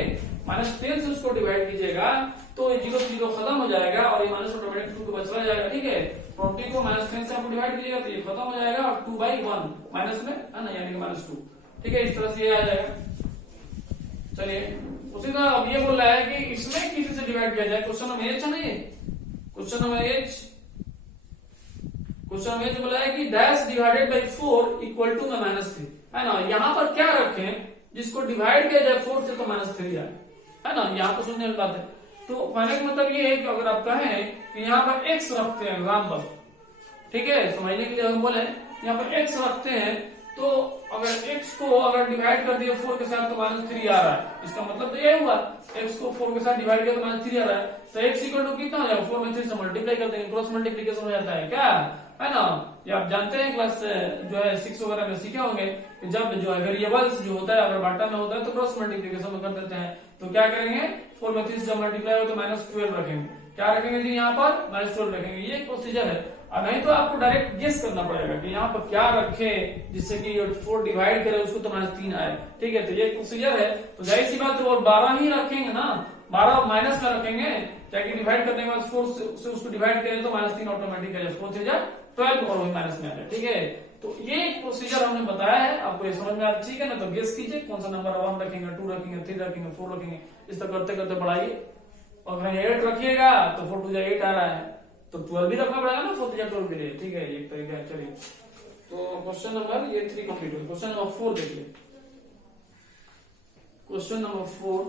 -10 से उसको डिवाइड कीजिएगा तो 0 से 0 खत्म हो जाएगा और ये माइनस ऑटोमेटिक 2 को बचला जाएगा, ठीक है। 20 को -10 से आप डिवाइड कीजिएगा तो ये खत्म हो जाएगा, और 2/1 माइनस में, है ना, यानी कि -2, ठीक है। इस तरह से ये आ जाएगा। चलिए उसी तरह अब ये बोल रहा है कि इसमें किसी से डिवाइड किया जाए, क्वेश्चन नंबर एच है ना, ये क्वेश्चन नंबर एच बोला है कि dash divided by 4 equal to -3, है ना। यहाँ पर क्या रखें जिसको डिवाइड किया जाए 4 से तो -3 आए, है ना, यहाँ पर सुनने वाली बात है। तो कहने का मतलब ये है कि अगर आप कहें कि यहाँ पर x रखते हैं एग्जाम्पल, ठीक है, समझने के लिए हम बोले यहाँ पर x रखते हैं, तो अगर x को अगर डिवाइड कर दिया 4 के साथ तो -3 आ रहा है, इसका मतलब तो ये हुआ x को 4 के साथ डिवाइड किया तो -3 आ रहा है, तो x इक्वल टू कितना हो जाएगा, 4 में 3 से मल्टीप्लाई कर देंगे, क्रॉस मल्टीप्लीकेशन हो जाता है, क्या है ना। ये आप जानते हैं क्लास जो है 6 वगैरह में सीखे होंगे कि जब जो है वेरिएबल्स जो होता है अगर बाटा में होता है तो क्रॉस मल्टीप्लीकेशन में कर देते हैं, तो क्या करेंगे 4 में 3 से जब मल्टीप्लाई हो तो -12 रखेंगे, क्या रखेंगे जी यहाँ पर -12 रखेंगे, ये प्रोसीजर है। और नहीं तो आपको डायरेक्ट गेस करना पड़ेगा कि यहाँ पर क्या रखे जिससे कि 4 डिवाइड करे उसको तो -3 आए, ठीक है। तो ये प्रोसीजर है, तो जाहिर सी बात है और 12 ही रखेंगे ना, 12 माइनस में रखेंगे, ताकि डिवाइड करने के बाद 4 से उसको डिवाइड करें तो -3 ऑटोमेटिक है, 4 से 12 और वही माइनस में आ जाए, ठीक है। तो ये प्रोसीजर हमने बताया है, आपको ये समझ में आता, ठीक है ना। तो गेस कीजिए कौन सा नंबर 1 रखेंगे, 2 रखेंगे, 3 रखेंगे, 4 रखेंगे, इस तरह करते करते बढ़ाइए। और कहीं 8 रखिएगा तो 4 2 8 आ रहा है, तो 12 भी रखना पड़ेगा ना 4 2 12 के लिए, ठीक है, एक तरीका है। चलिए तो क्वेश्चन नंबर ये 3 कंप्लीट हो। क्वेश्चन नंबर 4 देखिए, क्वेश्चन नंबर 4,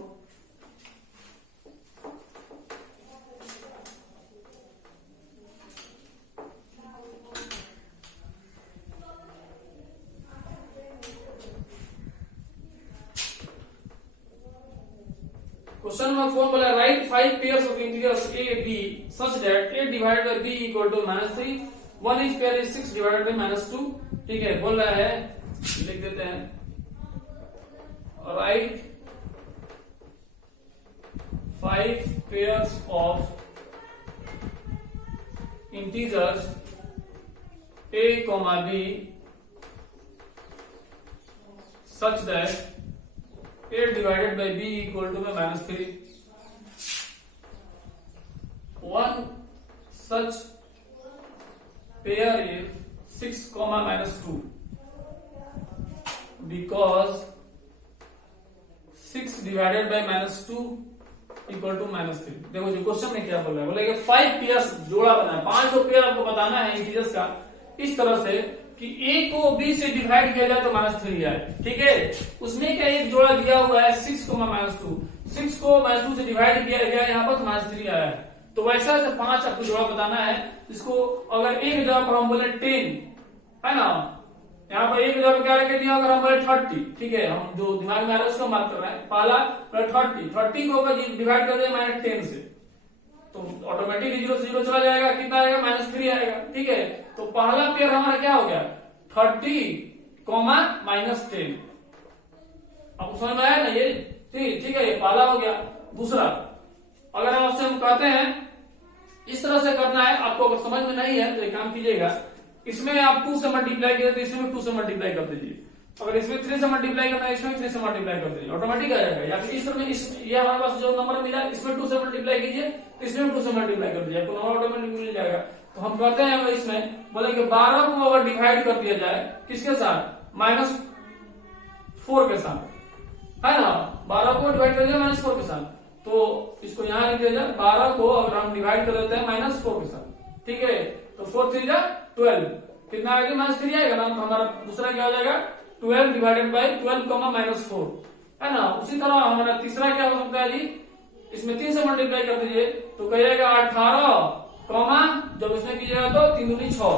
क्वेश्चन नंबर 4 बोला right 5 pairs of integers a b such that a divided by b equal to -3, one each pair is 6 divided by -2, ठीक है। बोल रहा है, लिख देते हैं, right 5 pairs of integers a, b such that a divided by b equal to -3, one such pair is 6, -2 because 6 divided by -2 equal to -3। देखो जो क्वेश्चन में क्या बोल रहा है, बोले कि 5 पेयर्स जोड़ा बना है, 5 पेयर आपको बताना है इंटीजर्स का इस तरह से कि a को b से डिवाइड किया जाए तो -3 आए, ठीक है। उसमें क्या एक जोड़ा दिया हुआ है 6, -2, 6 को -2 से डिवाइड किया गया यहाँ पर तो -3 आया है। तो वैसा 5 आपको जोड़ा बताना है, इसको अगर एक जगह पर हम बोले 10, है ना, यहाँ पर एक जगह पर क्या रखे दिया, अगर हम बोले 30, ठीक है, हम जो दिमाग में आ रहा है उसको मार्क कर रहे हैं। पहला 30 को अगर डिवाइड कर दिया -10 से तो ऑटोमेटिकली 0 से 0 चला जाएगा, कितना आएगा -3 आएगा, ठीक है। तो पहला पेयर हमारा क्या हो गया 30, -10, आपको समझ में आया ना ये, ठीक है, ये पहला हो गया। दूसरा अगर हम आपसे हम कहते हैं इस तरह से करना है आपको। अगर समझ में नहीं है तो एक काम कीजिएगा, इसमें आप 2 से मल्टीप्लाई किया तो इसमें 2 से मल्टीप्लाई कर दीजिए। अगर इसमें 3 से मल्टीप्लाई करना है, इसमें 3 से मल्टीप्लाई कर दीजिए, ऑटोमेटिक आ जाएगा। या फिर इस तरह ये हमारे पास जो नंबर मिला इसमें 2 से मल्टीप्लाई कीजिए, इसमें 2 से मल्टीप्लाई कर दीजिए, आपको नंबर ऑटोमेटिक मिल जाएगा। तो हम कहते हैं इसमें बोले कि 12 को अगर डिवाइड कर दिया जाए किसके साथ, -4 के साथ, है ना। 12 को डिवाइड कर दिया -4 के साथ, तो इसको यहां लिख दिया जाए। 12 को अगर हम डिवाइड कर देते हैं -4 के साथ, ठीक है, तो 4 3 जा 12, कितना आएगा, -3 आएगा ना। तो हमारा दूसरा क्या हो जाएगा, 12 डिवाइडेड बाई 12, -4, है ना। उसी तरह हमारा तीसरा क्या हो सकता है जी, इसमें 3 से मल्टीप्लाई कर दीजिए तो कहिएगा 18, जब इसमें कीजिएगा तो 3 दूनी 6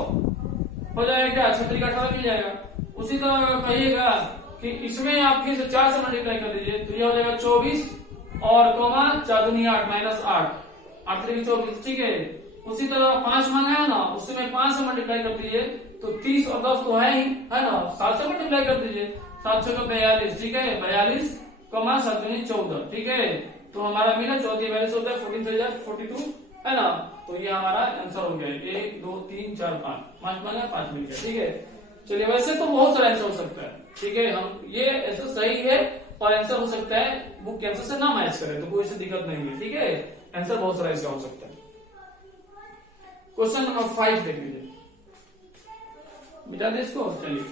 हो जाएगा, क्या 6 का 18 मिल जाएगा। उसी तरह अगर कहिएगा कि इसमें आप फिर से 4 से मल्टीप्लाई कर दीजिए तो यह हो जाएगा 24 और 4 दूनी 8, -8, 8 3 24, ठीक है। उसी तरह 5 मांगा है ना, उसमें 5 से मल्टीप्लाई कर दीजिए तो 30 और 10 तो है ही, है ना। 7 से मल्टीप्लाई कर दीजिए, 7 6 42, ठीक है, 42, 7 दूनी 14, ठीक है। तो हमारा मिला 14 42 होता है, 14 3 42, है ना। तो ये हमारा आंसर हो गया, 1 2 3 4 5 मांगा, 5 मिल गया, ठीक है। चलिए, वैसे तो बहुत सारा आंसर हो सकता है, ठीक है। हम ये आंसर सही है और आंसर हो सकता है बुक के आंसर से ना मैच करे तो कोई सी दिक्कत नहीं है, ठीक है। आंसर बहुत सारा इसका हो सकता है। क्वेश्चन नंबर 5 देख लीजिए, मिटा दे इसको। चलिए,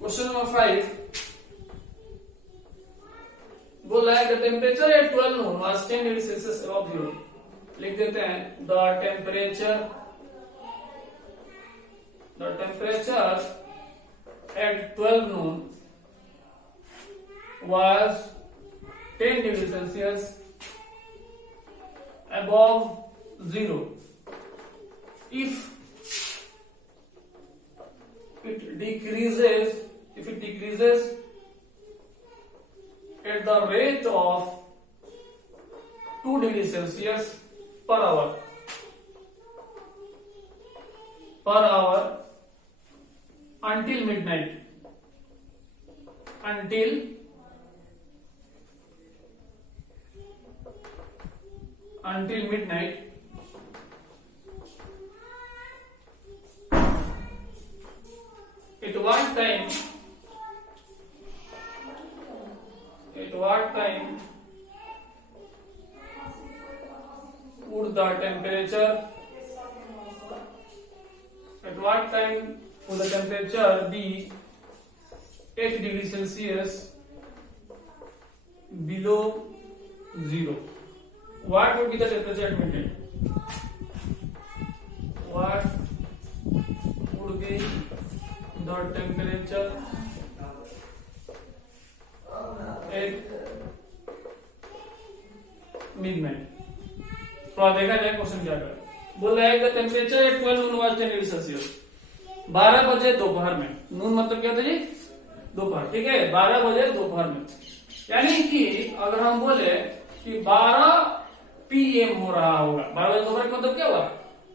क्वेश्चन नंबर 5 बोला है the temperature at 12 noon was 10 degree Celsius above 0। लिख देते हैं the temperature at 12 noon was 10 degree Celsius above 0 if it decreases at the rate of 2 degrees Celsius per hour until midnight, at what time would the temperature be 8 degrees Celsius below 0? What would be the temperature at midnight? What would be the temperature at midnight? थोड़ा देखा जाए क्वेश्चन क्या कर बोल रहा है कि temperature at 12 noon was 10 degree Celsius, 12 बजे दोपहर में। नून मतलब क्या था जी, दोपहर, ठीक है, 12 बजे दोपहर में। यानी कि अगर हम बोले कि 12 PM हो रहा होगा, 12 बजे दोपहर का मतलब क्या हुआ,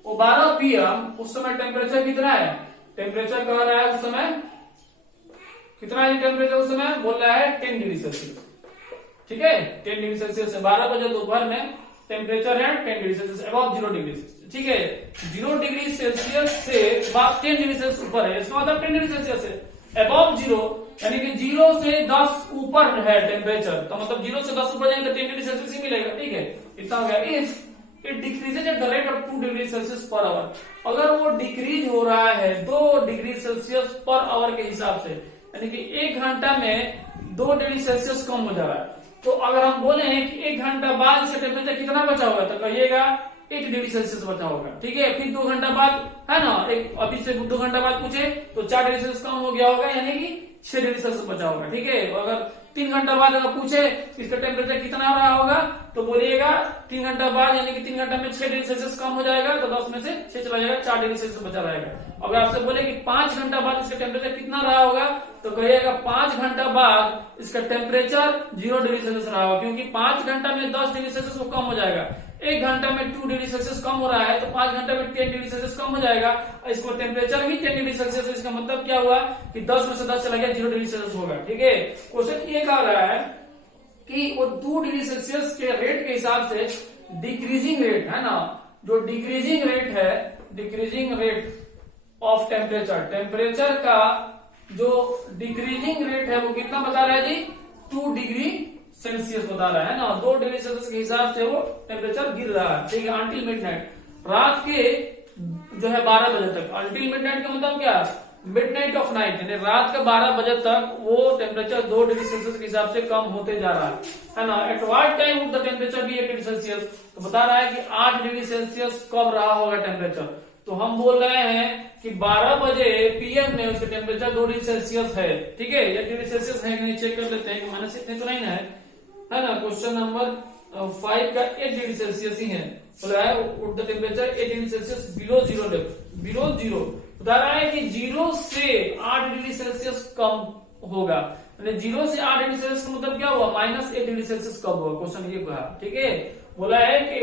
वो 12 PM, उस समय टेम्परेचर कितना है, टेम्परेचर कह रहा है उस समय कितना है टेम्परेचर, उस समय बोल रहा है 10 डिग्री सेल्सियस, ठीक है, 10 डिग्री सेल्सियस है। 12 बजे दोपहर में टेम्परेचर है 10 degree Celsius above 0 degree Celsius, ठीक है। 0 डिग्री सेल्सियस से 10 डिग्री सेल्सियस ऊपर है, इसका मतलब 10 डिग्री सेल्सियस है अबव 0, यानी कि 0 से 10 ऊपर है टेम्परेचर, तो मतलब 0 से 10 ऊपर जाएंगे तो 10 डिग्री सेल्सियस ही मिलेगा, ठीक है। इतना हो गया। If it decreases at the rate of 2 degree Celsius per hour, अगर वो डिक्रीज हो रहा है 2 डिग्री सेल्सियस पर आवर के हिसाब से, यानी कि 1 घंटा में 2 डिग्री सेल्सियस कम हो जा रहा है, तो अगर हम बोले हैं कि 1 घंटा बाद से टेम्परेचर कितना बचा होगा, तो कहिएगा 8 डिग्री सेल्सियस बचा होगा, ठीक है। फिर 2 घंटा बाद, है ना, एक अभी से 2 घंटा बाद पूछे तो 4 डिग्री सेल्सियस कम हो गया होगा, यानी कि 6 डिग्री सेल्सियस बचा होगा, ठीक है। अगर 3 घंटा बाद अगर पूछे इसका टेम्परेचर कितना रहा होगा, तो बोलिएगा 3 घंटा बाद, यानी कि 3 घंटा में 6 डिग्री सेल्सियस कम हो जाएगा, तो 10 में से 6 चला जाएगा, 4 डिग्री सेल्सियस बचा रहेगा। अगर आपसे बोले कि 5 घंटा बाद इसका टेम्परेचर कितना रहा होगा, तो कहिएगा 5 घंटा बाद इसका टेम्परेचर 0 डिग्री सेल्सियस रहा होगा, क्योंकि 5 घंटा में 10 डिग्री सेल्सियस वो कम हो जाएगा। 1 घंटा में 2 डिग्री सेल्सियस कम हो रहा है, तो 5 घंटा में 10 डिग्री सेल्सियस कम हो जाएगा। इसको टेम्परेचर भी 10 डिग्री सेल्सियस, इसका मतलब क्या हुआ कि 10 में से 10 चला गया, 0 डिग्री सेल्सियस होगा। ठीक है, क्वेश्चन ये कह रहा है कि वो 2 डिग्री सेल्सियस के रेट के हिसाब से डिक्रीजिंग रेट है ना, जो डिक्रीजिंग रेट है, decreasing rate of temperature, temperature का जो डिक्रीजिंग रेट है वो कितना बता रहा है जी, 2 डिग्री सेल्सियस बता रहा है ना। 2 डिग्री सेल्सियस के हिसाब से वो टेम्परेचर गिर रहा है। ठीक है, अंटिल मिडनाइट, रात के जो है 12 बजे तक। अंटिल मिडनाइट का मतलब क्या, मिडनाइट ऑफ नाइट, यानी रात के 12 बजे तक वो टेम्परेचर 2 डिग्री सेल्सियस के हिसाब से कम होते जा रहा है ना। At what time would the temperature be 8 degree Celsius, तो बता रहा है कि 8 डिग्री सेल्सियस कब रहा होगा टेम्परेचर। तो हम बोल रहे हैं कि 12 बजे पीएम में उसका टेम्परेचर 2 डिग्री सेल्सियस है। ठीक है, 1 डिग्री सेल्सियस है कि नहीं चेक कर लेते हैं कि माइनस इतने तो नहीं है ना। क्वेश्चन नंबर 5 का 8 डिग्री सेल्सियस ही है, बोला है would the temperature 8 degree Celsius below zero level, below zero. बता रहा है कि 0 से 8 डिग्री सेल्सियस कम होगा, 0 से 8 डिग्री सेल्सियस का मतलब क्या हुआ, -8 डिग्री सेल्सियस कब हुआ, क्वेश्चन ये कहा। ठीक है, बोला है कि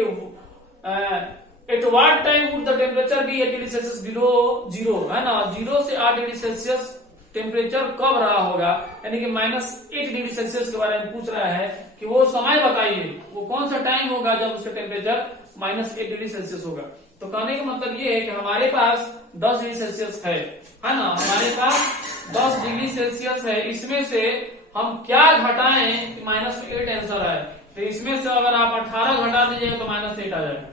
at what time would the temperature be 8 degree Celsius below zero, है ना। 0 से 8 डिग्री सेल्सियस टेम्परेचर कब रहा होगा, यानी कि -8 डिग्री सेल्सियस के बारे में पूछ रहा है कि वो समय बताइए, वो कौन सा टाइम होगा जब उसका टेम्परेचर -8 डिग्री सेल्सियस होगा। तो कहने का मतलब ये है कि हमारे पास 10 डिग्री सेल्सियस है ना, हमारे पास 10 डिग्री सेल्सियस है। इसमें से हम क्या घटाएं कि -8 आंसर आए, तो इसमें से अगर आप 18 घटा दीजिएगा तो -8 आ जाएगा।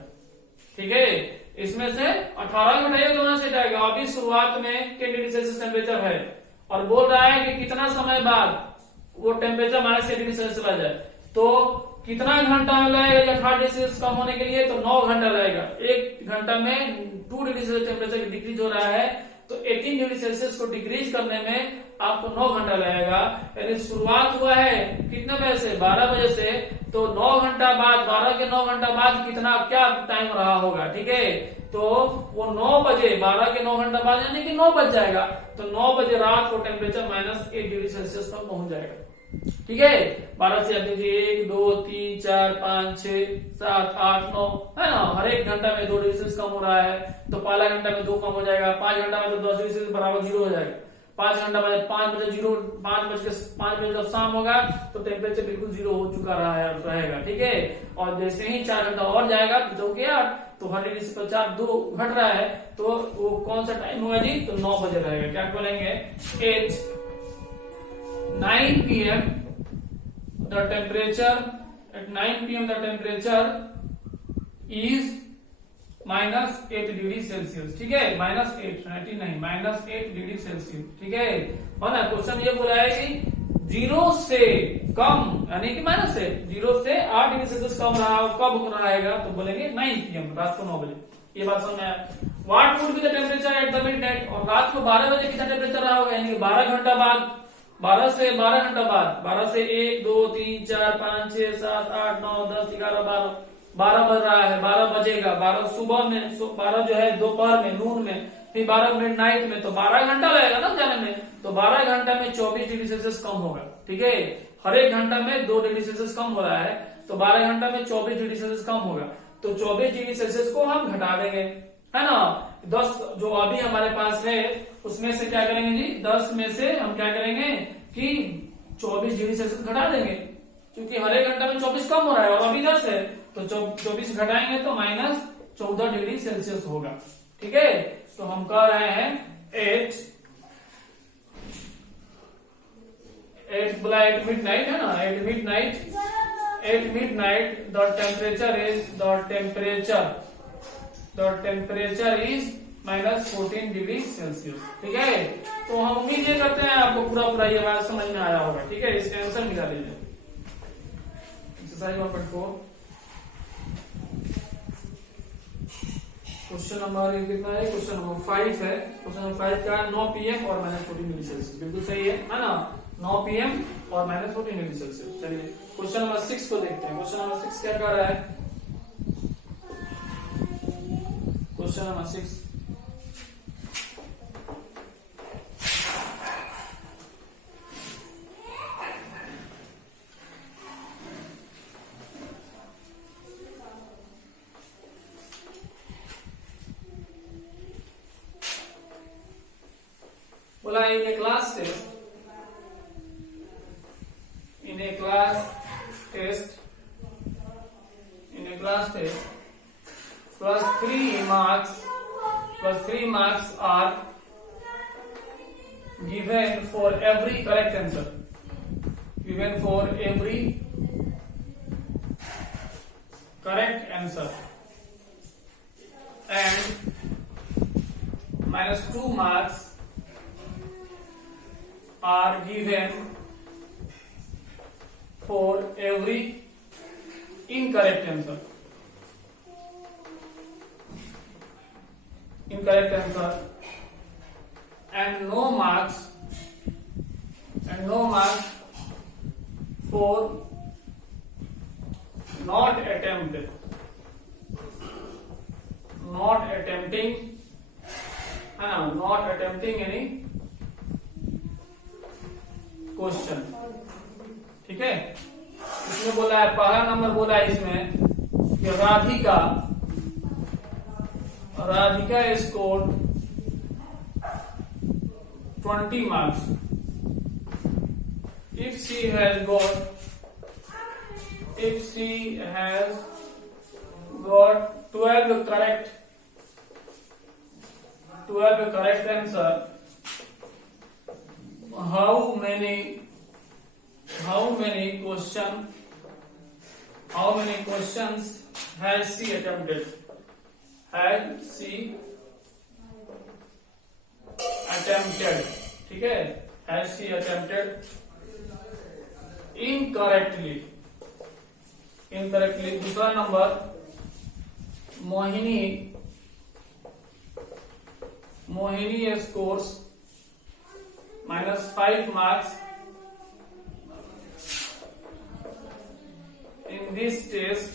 ठीक है, इसमें से 18 घटाइएगा तो -8 आएगा। अभी शुरुआत में 10 डिग्री सेल्सियस टेम्परेचर है और बोल रहा है कि कितना समय बाद वो टेम्परेचर -8 डिग्री सेल्सियस चला जाए, तो कितना घंटा लगेगा 18 डिग्री सेल्सियस कम होने के लिए, तो 9 घंटा लगेगा। 1 घंटा में 2 डिग्री सेल्सियस टेम्परेचर डिक्रीज हो रहा है, तो 18 डिग्री सेल्सियस को डिक्रीज करने में आपको 9 घंटा लगेगा। यानी शुरुआत हुआ है कितने बजे से, 12 बजे से, तो 9 घंटा बाद, 12 के 9 घंटा बाद कितना क्या टाइम रहा होगा। ठीक है, तो वो 9 बजे, 12 के 9 घंटा बाद यानी कि 9 बज जाएगा, तो 9 बजे रात को टेम्परेचर -8 डिग्री सेल्सियस तक पहुंच जाएगा। ठीक है, 12 से आप देखिए 1 2 3 4 5 6 7 8 9 है ना, हर एक घंटा में 2 डिग्री सेल्सियस कम हो रहा है, तो पहला घंटा में 2 कम हो जाएगा, 5 घंटा में तो 10 डिग्री सेल्सियस बराबर 0 हो जाएगा। 5 घंटा बाद 5 बजे 0, 5 बजे जब शाम होगा तो टेम्परेचर बिल्कुल 0 हो चुका रहेगा। ठीक है, और जैसे ही 4 घंटा और जाएगा जो कि 8, तो 100 डिग्री से 2 घट रहा है, तो वो कौन सा टाइम होगा जी, तो 9 बजे रहेगा। क्या बोलेंगे, 9 PM the temperature at 9 PM the temperature is -8 degree Celsius. ठीक है, -8 डिग्री सेल्सियस। ठीक है, और ना क्वेश्चन ये बोला है कि 0 से कम यानी कि माइनस से 0 से 8 डिग्री सेल्सियस कम रहा कब रहेगा, तो बोलेंगे 9 PM, रात को 9 बजे। ये बात समझ में आया। What would be the temperature at the midnight, और रात को 12 बजे कितना टेम्परेचर रहा होगा, यानी कि 12 घंटा बाद, 12 से 12 घंटा बाद, 12 से 1 2 3 4 5 6 7 8 9 10 11 12 बज रहा है, 12 बजेगा, 12 सुबह में, 12 जो है दोपहर में, नून में, फिर 12 मिडनाइट में, तो 12 घंटा लगेगा ना जाने में, तो 12 घंटा में 24 डिग्री सेल्सियस कम होगा। ठीक है, हर एक घंटा में 2 डिग्री सेल्सियस कम हो रहा है, तो 12 घंटा में 24 डिग्री सेल्सियस कम होगा, तो 24 डिग्री सेल्सियस को हम घटा देंगे, है ना। 10 जो अभी हमारे पास है उसमें से क्या करेंगे जी, 10 में से हम क्या करेंगे कि 24 डिग्री सेल्सियस घटा देंगे, क्योंकि हर एक घंटा में 24 कम हो रहा है और अभी 10 है, तो 24 घटाएंगे तो -14 डिग्री सेल्सियस होगा। ठीक है, तो हम कह रहे हैं 8 बोला 8 मिडनाइट है ना, 8 midnight the temperature is -14 degree Celsius. ठीक है, तो हम उम्मीद ये करते हैं आपको पूरा ये बात समझ में आया होगा। ठीक है, इसका आंसर मिला लीजिए। एक्सरसाइज 1.4 क्वेश्चन नंबर कितना है, क्वेश्चन नंबर 5 है। क्वेश्चन नंबर 5 का 9 PM और -14 डिग्री सेल्सियस, बिल्कुल सही है ना, 9 PM और -14 डिग्री सेल्सियस। चलिए क्वेश्चन नंबर 6 को देखते हैं। क्वेश्चन नंबर 6 क्या कर रहा है, question number 6, class test, in a class test, plus 3 marks are given for every correct answer. Given for every correct answer, and minus 2 marks are given for every incorrect answer. And no marks for not attempting any question. ठीक है, इसमें बोला है, पहला नंबर बोला है इसमें कि Radhika score 20 marks if she has got 12 correct answer. How many questions has she attempted? ठीक है, has she attempted incorrectly. दूसरा number, Mohini scores -5 marks in this test,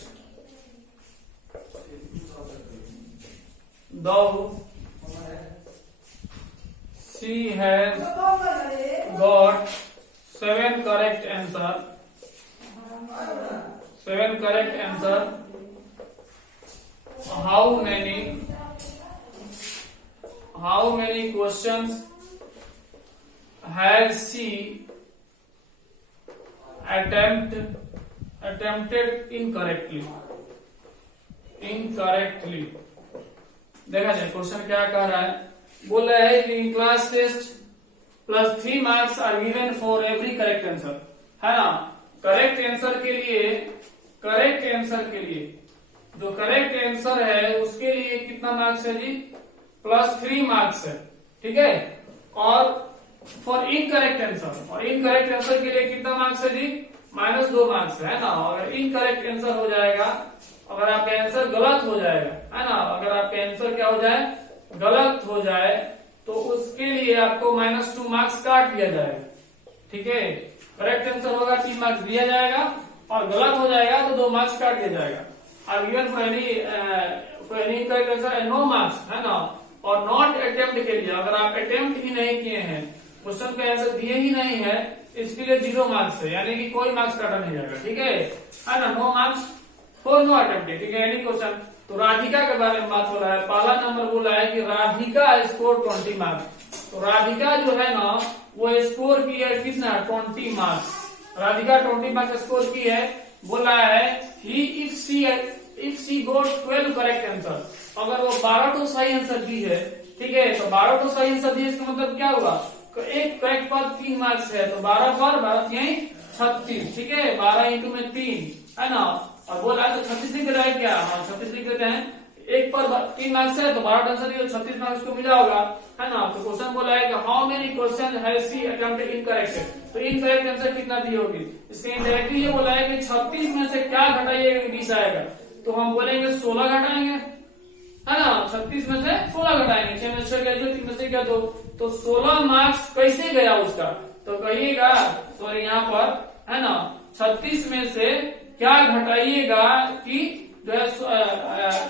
though she has got 7 correct answer. How many questions has she attempted incorrectly? देखा जाए क्वेश्चन क्या कह रहा है. बोल रहा है कि in class test plus 3 marks are given for every correct answer, है ना. करेक्ट आंसर के लिए जो करेक्ट आंसर है उसके लिए कितना मार्क्स है जी? +3 marks है. ठीक है, और फॉर इनकरेक्ट आंसर के लिए कितना मार्क्स है जी? -2 marks है ना. अगर इनकरेक्ट आंसर हो जाएगा, अगर आपका आंसर गलत हो जाएगा, है ना, अगर आपका आंसर क्या हो जाए? गलत हो जाए, तो उसके लिए आपको -2 marks काट दिया जाएगा. ठीक है, करेक्ट आंसर होगा 3 marks दिया जाएगा, और गलत हो जाएगा तो 2 marks काट दिया जाएगा. और given for any incorrect answer and no marks, है ना. और नॉट अटेम्प्ट के लिए, अगर आप अटेम्प्ट ही नहीं किए हैं, क्वेश्चन का आंसर दिए ही नहीं है, इसके लिए 0 marks है, यानी कि कोई मार्क्स काटा नहीं जाएगा. ठीक है ना. No marks for no attempt. ठीक है, एनी क्वेश्चन. तो राधिका के बारे में बात हो रहा है. पहला नंबर बोला है कि राधिका स्कोर 20 marks. तो राधिका जो है ना, वो स्कोर की है कितना? 20 marks. राधिका 20 marks स्कोर की है. बोला है if she got 12 correct answer, अगर वो 12 तो सही आंसर दी है. ठीक है, तो 12 तो सही आंसर दी है, इसका मतलब क्या हुआ? एक करेक्ट पर 3 marks है, तो 12 पर 12 यही 36. ठीक है, 12 इंटू में 3, है ना. और बोला है तो 36 लिख रहा है क्या? हाँ, 36 लिख देते हैं. एक पर 3 marks है, तो 12 आंसर दिया, 36 marks को मिला होगा, है ना. तो क्वेश्चन बोला है कि how many question has she attempted incorrect. तो इनकरेक्ट आंसर कितना दी होगी? इसके इंडायरेक्टली ये बोला है कि 36 में से क्या घटाइएगा 20 आएगा. तो हम बोलेंगे 16 घटाएंगे, है ना. 36 में से 16 घटाएंगे. 6 में 6 गया 2, 3 में से क्या 2, तो 16 marks कैसे गया उसका? तो कहिएगा, सॉरी यहाँ पर, है ना, 36 में से क्या घटाइएगा कि जो है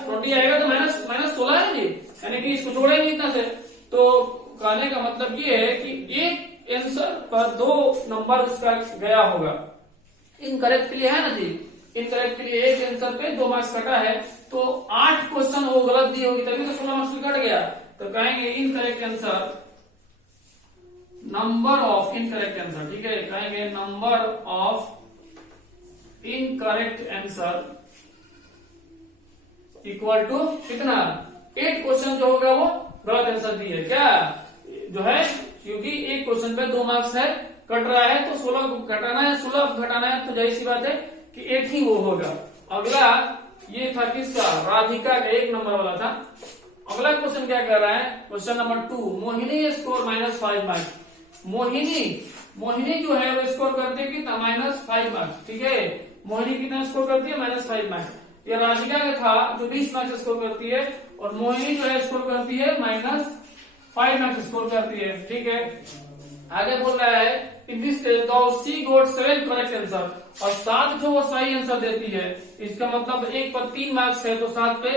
20 आएगा, तो माइनस 16 है जी, यानी कि इसको जोड़ेंगे इतना से. तो कहने का मतलब ये है कि एक आंसर पर 2 नंबर उसका गया होगा. इनकरेक्ट के लिए, है ना जी, इनकरेक्ट के लिए एक आंसर पे 2 marks कटा है, तो 8 क्वेश्चन वो गलत दी होगी, तभी तो 16 marks कट गया. तो कहेंगे incorrect answer number of incorrect answer, ठीक है, कहेंगे number of incorrect answer equal to कितना, 8 क्वेश्चन जो होगा वो गलत आंसर दी है क्या जो है, क्योंकि एक क्वेश्चन पे 2 मार्क्स है, कट रहा है तो 16 घटाना है, 16 घटाना है, तो जाहिर सी बात है कि 8 ही वो होगा। अगला ये था किसका, राधिका का 1 नंबर वाला था। अगला क्वेश्चन क्या कर रहा है, question number 2, Mohini score -5 marks. Mohini जो है वो स्कोर करती है कितना, -5 मार्क्स, ठीक है, मोहिनी कितना स्कोर करती है, -5 मार्क्स। ये राधिका का था जो 20 मार्क्स स्कोर करती है, और मोहिनी जो है स्कोर करती है -5 मार्क्स स्कोर करती है, ठीक है। आगे बोल रहा है in this she got 7 correct answer, और 7 जो वो सही आंसर देती है, इसका मतलब 1 पर 3 मार्क्स है तो 7 पे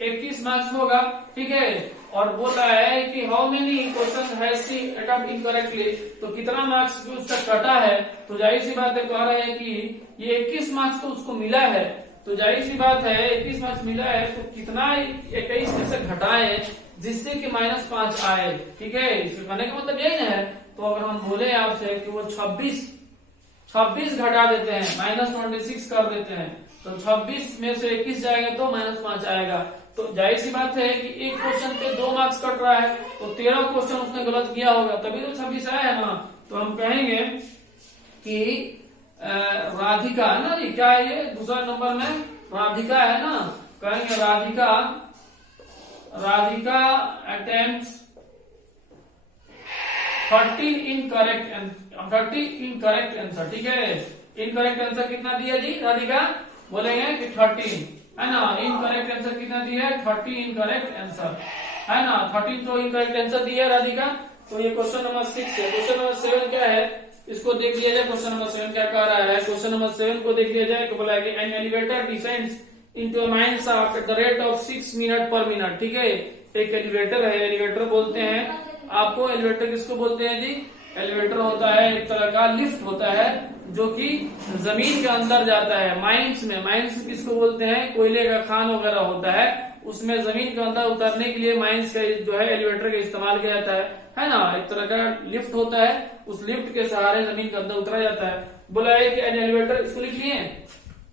21 मार्क्स होगा, ठीक है। और बोल रहा है कि how many question has she attempt incorrectly, तो कितना मार्क्स उसका कटा है, तो जाहिर सी बात है कह रहे हैं कि ये 21 मार्क्स तो उसको मिला है, तो जाहिर सी बात है 21 मार्क्स मिला है तो कितना 21 में से घटाए जिससे कि -5 आए, ठीक है, इसके कहने का मतलब यही है। तो अगर हम बोले आपसे कि वो 26 घटा देते हैं, -26 कर देते हैं, तो 26 में से 21 जाएगा तो -5 आएगा, तो जाहिर सी बात है कि एक क्वेश्चन पे 2 मार्क्स कट रहा है, तो 13 क्वेश्चन उसने गलत किया होगा, तभी तो 26 आया है ना। तो हम कहेंगे कि राधिका है ना जी, क्या है ये, दूसरा नंबर में राधिका है ना, कहेंगे राधिका अटेम्प्ट्स 30 इनकरेक्ट आंसर, ठीक है। इनकरेक्ट आंसर कितना दिया जी राधिका, बोलेंगे कि 30 है ना, इनकरेक्ट आंसर कितना दिया है, 30 इनकरेक्ट आंसर है ना, 30 तो इनकरेक्ट आंसर दिया है राधिका। तो ये क्वेश्चन नंबर 6 है। क्वेश्चन नंबर 7 क्या है, इसको देख लिया जाए। क्वेश्चन नंबर 7 क्या कह रहा है, क्वेश्चन नंबर 7 को देख लिया जाए, तो बोला है कि an elevator descends into a mine shaft at the rate of 6 minute पर मिनट, ठीक है। एक एलिवेटर है, एलिवेटर बोलते हैं आपको, एलिवेटर किसको बोलते हैं जी, एलिवेटर होता है एक तरह का लिफ्ट होता है जो कि जमीन के अंदर जाता है, माइंस में। माइंस किसको बोलते हैं, कोयले का खान वगैरह होता है, उसमें जमीन के अंदर उतरने के लिए माइंस का जो है एलिवेटर का इस्तेमाल किया जाता है ना, एक तरह का लिफ्ट होता है, उस लिफ्ट के सहारे जमीन के अंदर उतरा जाता है। बोला है कि एन एलिवेटर, इसको लिख लिए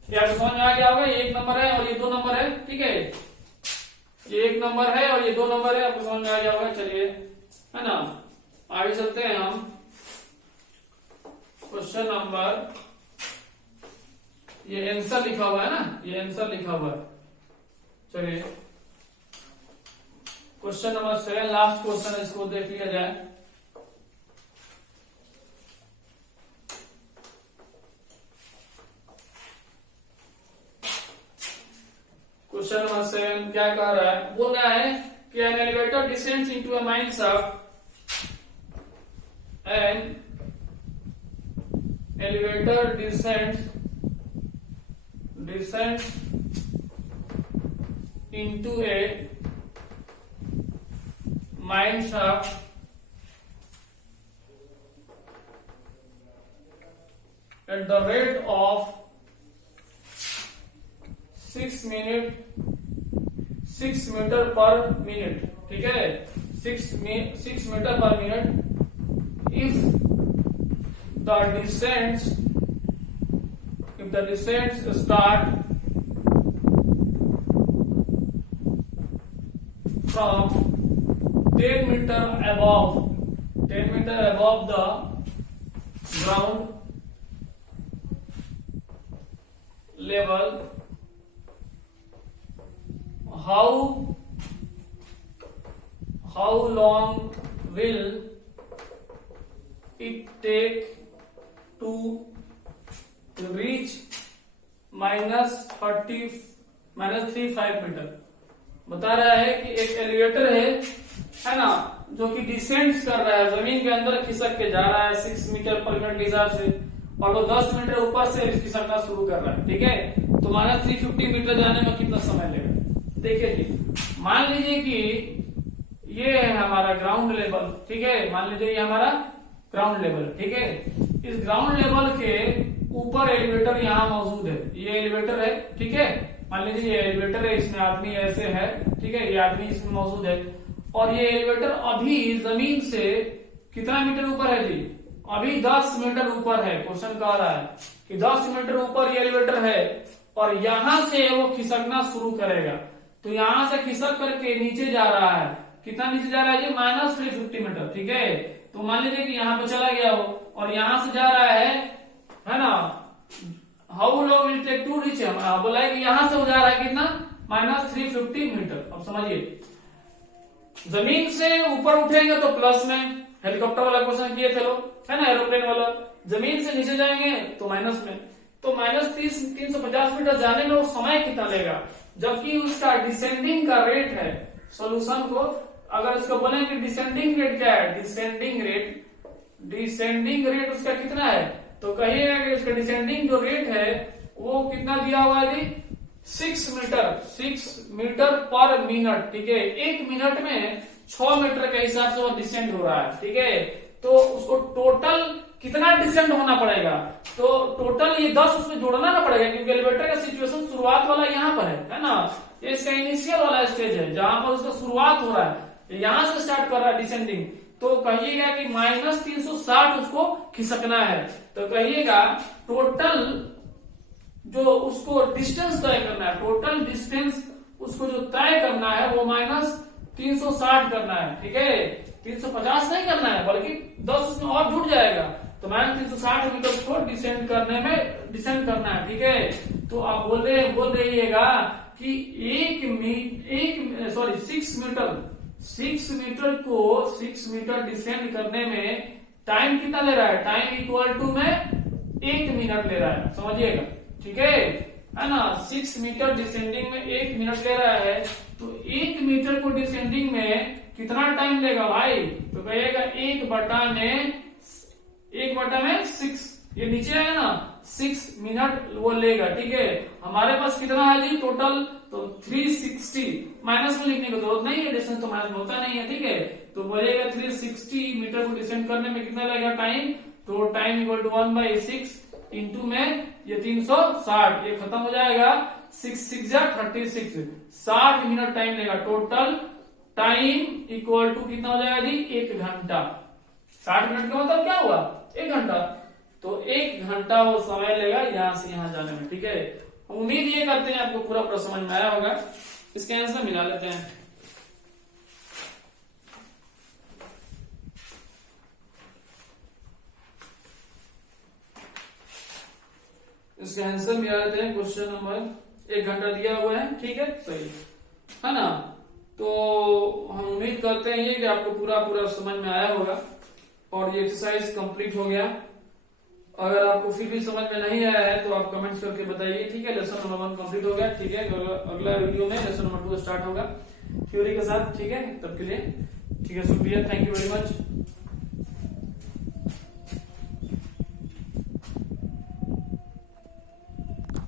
या समझ में आ गया होगा, ये 1 नंबर है और ये 2 नंबर है, ठीक है, ये 1 नंबर है और ये 2 नंबर है, आपको समझ में आ गया होगा। चलिए है ना, आगे चलते हैं हम। क्वेश्चन नंबर, ये आंसर लिखा हुआ है ना, ये आंसर लिखा हुआ है। चलिए क्वेश्चन नंबर 7 लास्ट क्वेश्चन है, इसको देख लिया जाए। क्वेश्चन नंबर 7 क्या कह रहा है, बोल रहा है कि an elevator descends into a mine shaft, an elevator descends into a mine shaft at the rate of 6 metre पर मिनट, ठीक है, 6 मीटर पर minute. if the descents start from 10 meter above the ground level, how long will it take to reach -35 metre. बता रहा है कि एक एलिवेटर है ना, जो कि डिसेंड्स कर रहा है, जमीन के अंदर खिसक के जा रहा है 6 मीटर पर मिनट के हिसाब से, और वो 10 मीटर ऊपर से खिसकना शुरू कर रहा है, ठीक है। तो -350 मीटर जाने में कितना समय लेगा, देखिए जी। मान लीजिए कि ये है हमारा ग्राउंड लेवल, ठीक है, मान लीजिए ये हमारा ग्राउंड लेवल, ठीक है। इस ग्राउंड लेवल के ऊपर एलिवेटर यहाँ मौजूद है, ये एलिवेटर है, ठीक है, मान लीजिए ये एलिवेटर है, इसमें आदमी ऐसे है, ठीक है, ये आदमी इसमें मौजूद है, और ये एलिवेटर अभी जमीन से कितना मीटर ऊपर है जी? अभी 10 मीटर ऊपर है। क्वेश्चन कह रहा है कि 10 मीटर ऊपर ये एलिवेटर है और यहां से वो खिसकना शुरू करेगा। तो यहां से खिसक करके नीचे जा रहा है। कितना नीचे जा रहा है जी? -350 मीटर। ठीक है, तो मान लीजिए कि यहाँ पे चला गया हो और यहां से जा रहा है ना। How long will take to reach? बोला है कि यहां से हो जा रहा है कितना? -350 मीटर। अब समझिए, जमीन से ऊपर उठेंगे तो प्लस में, हेलीकॉप्टर वाला क्वेश्चन किए थे लोग, है ना, एरोप्लेन वाला। जमीन से नीचे जाएंगे तो माइनस में। तो -350 मीटर जाने में वो समय कितना लेगा, जबकि उसका डिसेंडिंग का रेट है। सॉल्यूशन को अगर इसको बोले कि डिसेंडिंग रेट क्या है, डिसेंडिंग रेट उसका कितना है, तो कहिएगा कि इसका डिसेंडिंग जो रेट है वो कितना दिया हुआ है जी? 6 मीटर पर मिनट। ठीक है, 1 मिनट में 6 मीटर के हिसाब से वो डिसेंड हो रहा है। ठीक है, तो उसको टोटल कितना डिसेंड होना पड़ेगा? तो टोटल ये 10 उसमें जोड़ना ना पड़ेगा, क्योंकि एलिवेटर का सिचुएशन शुरुआत वाला यहाँ पर है ना। ये इसका इनिशियल वाला स्टेज है जहां पर उसका शुरुआत हो रहा है, यहां से स्टार्ट कर रहा है डिसेंडिंग। तो कहिएगा कि -360 उसको खिसकना है। तो कहिएगा टोटल जो उसको डिस्टेंस तय करना है, टोटल डिस्टेंस उसको जो तय करना है वो -360 करना है। ठीक है, 350 नहीं करना है, बल्कि 10 उसमें और जुड़ जाएगा। तो -360 मीटर को डिसेंड करना है। ठीक है, तो आप बोल रहिएगा कि 6 मीटर डिसेंड करने में टाइम कितना ले रहा है? टाइम इक्वल टू में 1 मिनट ले रहा है। समझिएगा, ठीक है ना। 6 मीटर डिसेंडिंग में 1 मिनट ले रहा है, तो 1 मीटर को डिसेंडिंग में कितना टाइम लेगा भाई? तो कहिएगा 1/6, ये नीचे आएगा ना, 6 मिनट वो लेगा। ठीक है, हमारे पास कितना है जी टोटल? तो 360। माइनस में लिखने की जरूरत नहीं है, डिस्टेंस तो माइनस में होता नहीं है। ठीक है, तो बोलेगा 360 मीटर को डिसेंड करने में कितना लगेगा टाइम? तो टाइम इक्वल टू 1/6 इंटू में ये 360, ये खत्म हो जाएगा। 6 जा 36, 60 मिनट टाइम लेगा। टोटल टाइम इक्वल टू कितना हो जाएगा जी? 1 घंटा। 60 मिनट का मतलब क्या हुआ? 1 घंटा। तो 1 घंटा वो समय लेगा यहां से यहां जाने में। ठीक है, उम्मीद ये करते हैं आपको पूरा समझ में आया होगा। इसके आंसर मिला लेते हैं। इसका आंसर मिला लेते हैं। क्वेश्चन नंबर 1 घंटा दिया हुआ है। ठीक है, सही है ना। तो हम उम्मीद करते हैं ये कि आपको पूरा समझ में आया होगा और ये एक्सरसाइज कंप्लीट हो गया। अगर आपको फिर भी समझ में नहीं आया है तो आप कमेंट्स करके बताइए। ठीक है, लेसन नंबर 1 कंप्लीट हो गया। ठीक है, अगला वीडियो में लेसन नंबर 2 स्टार्ट होगा थ्योरी के साथ। ठीक है, तब के लिए ठीक है, शुक्रिया, थैंक यू वेरी मच।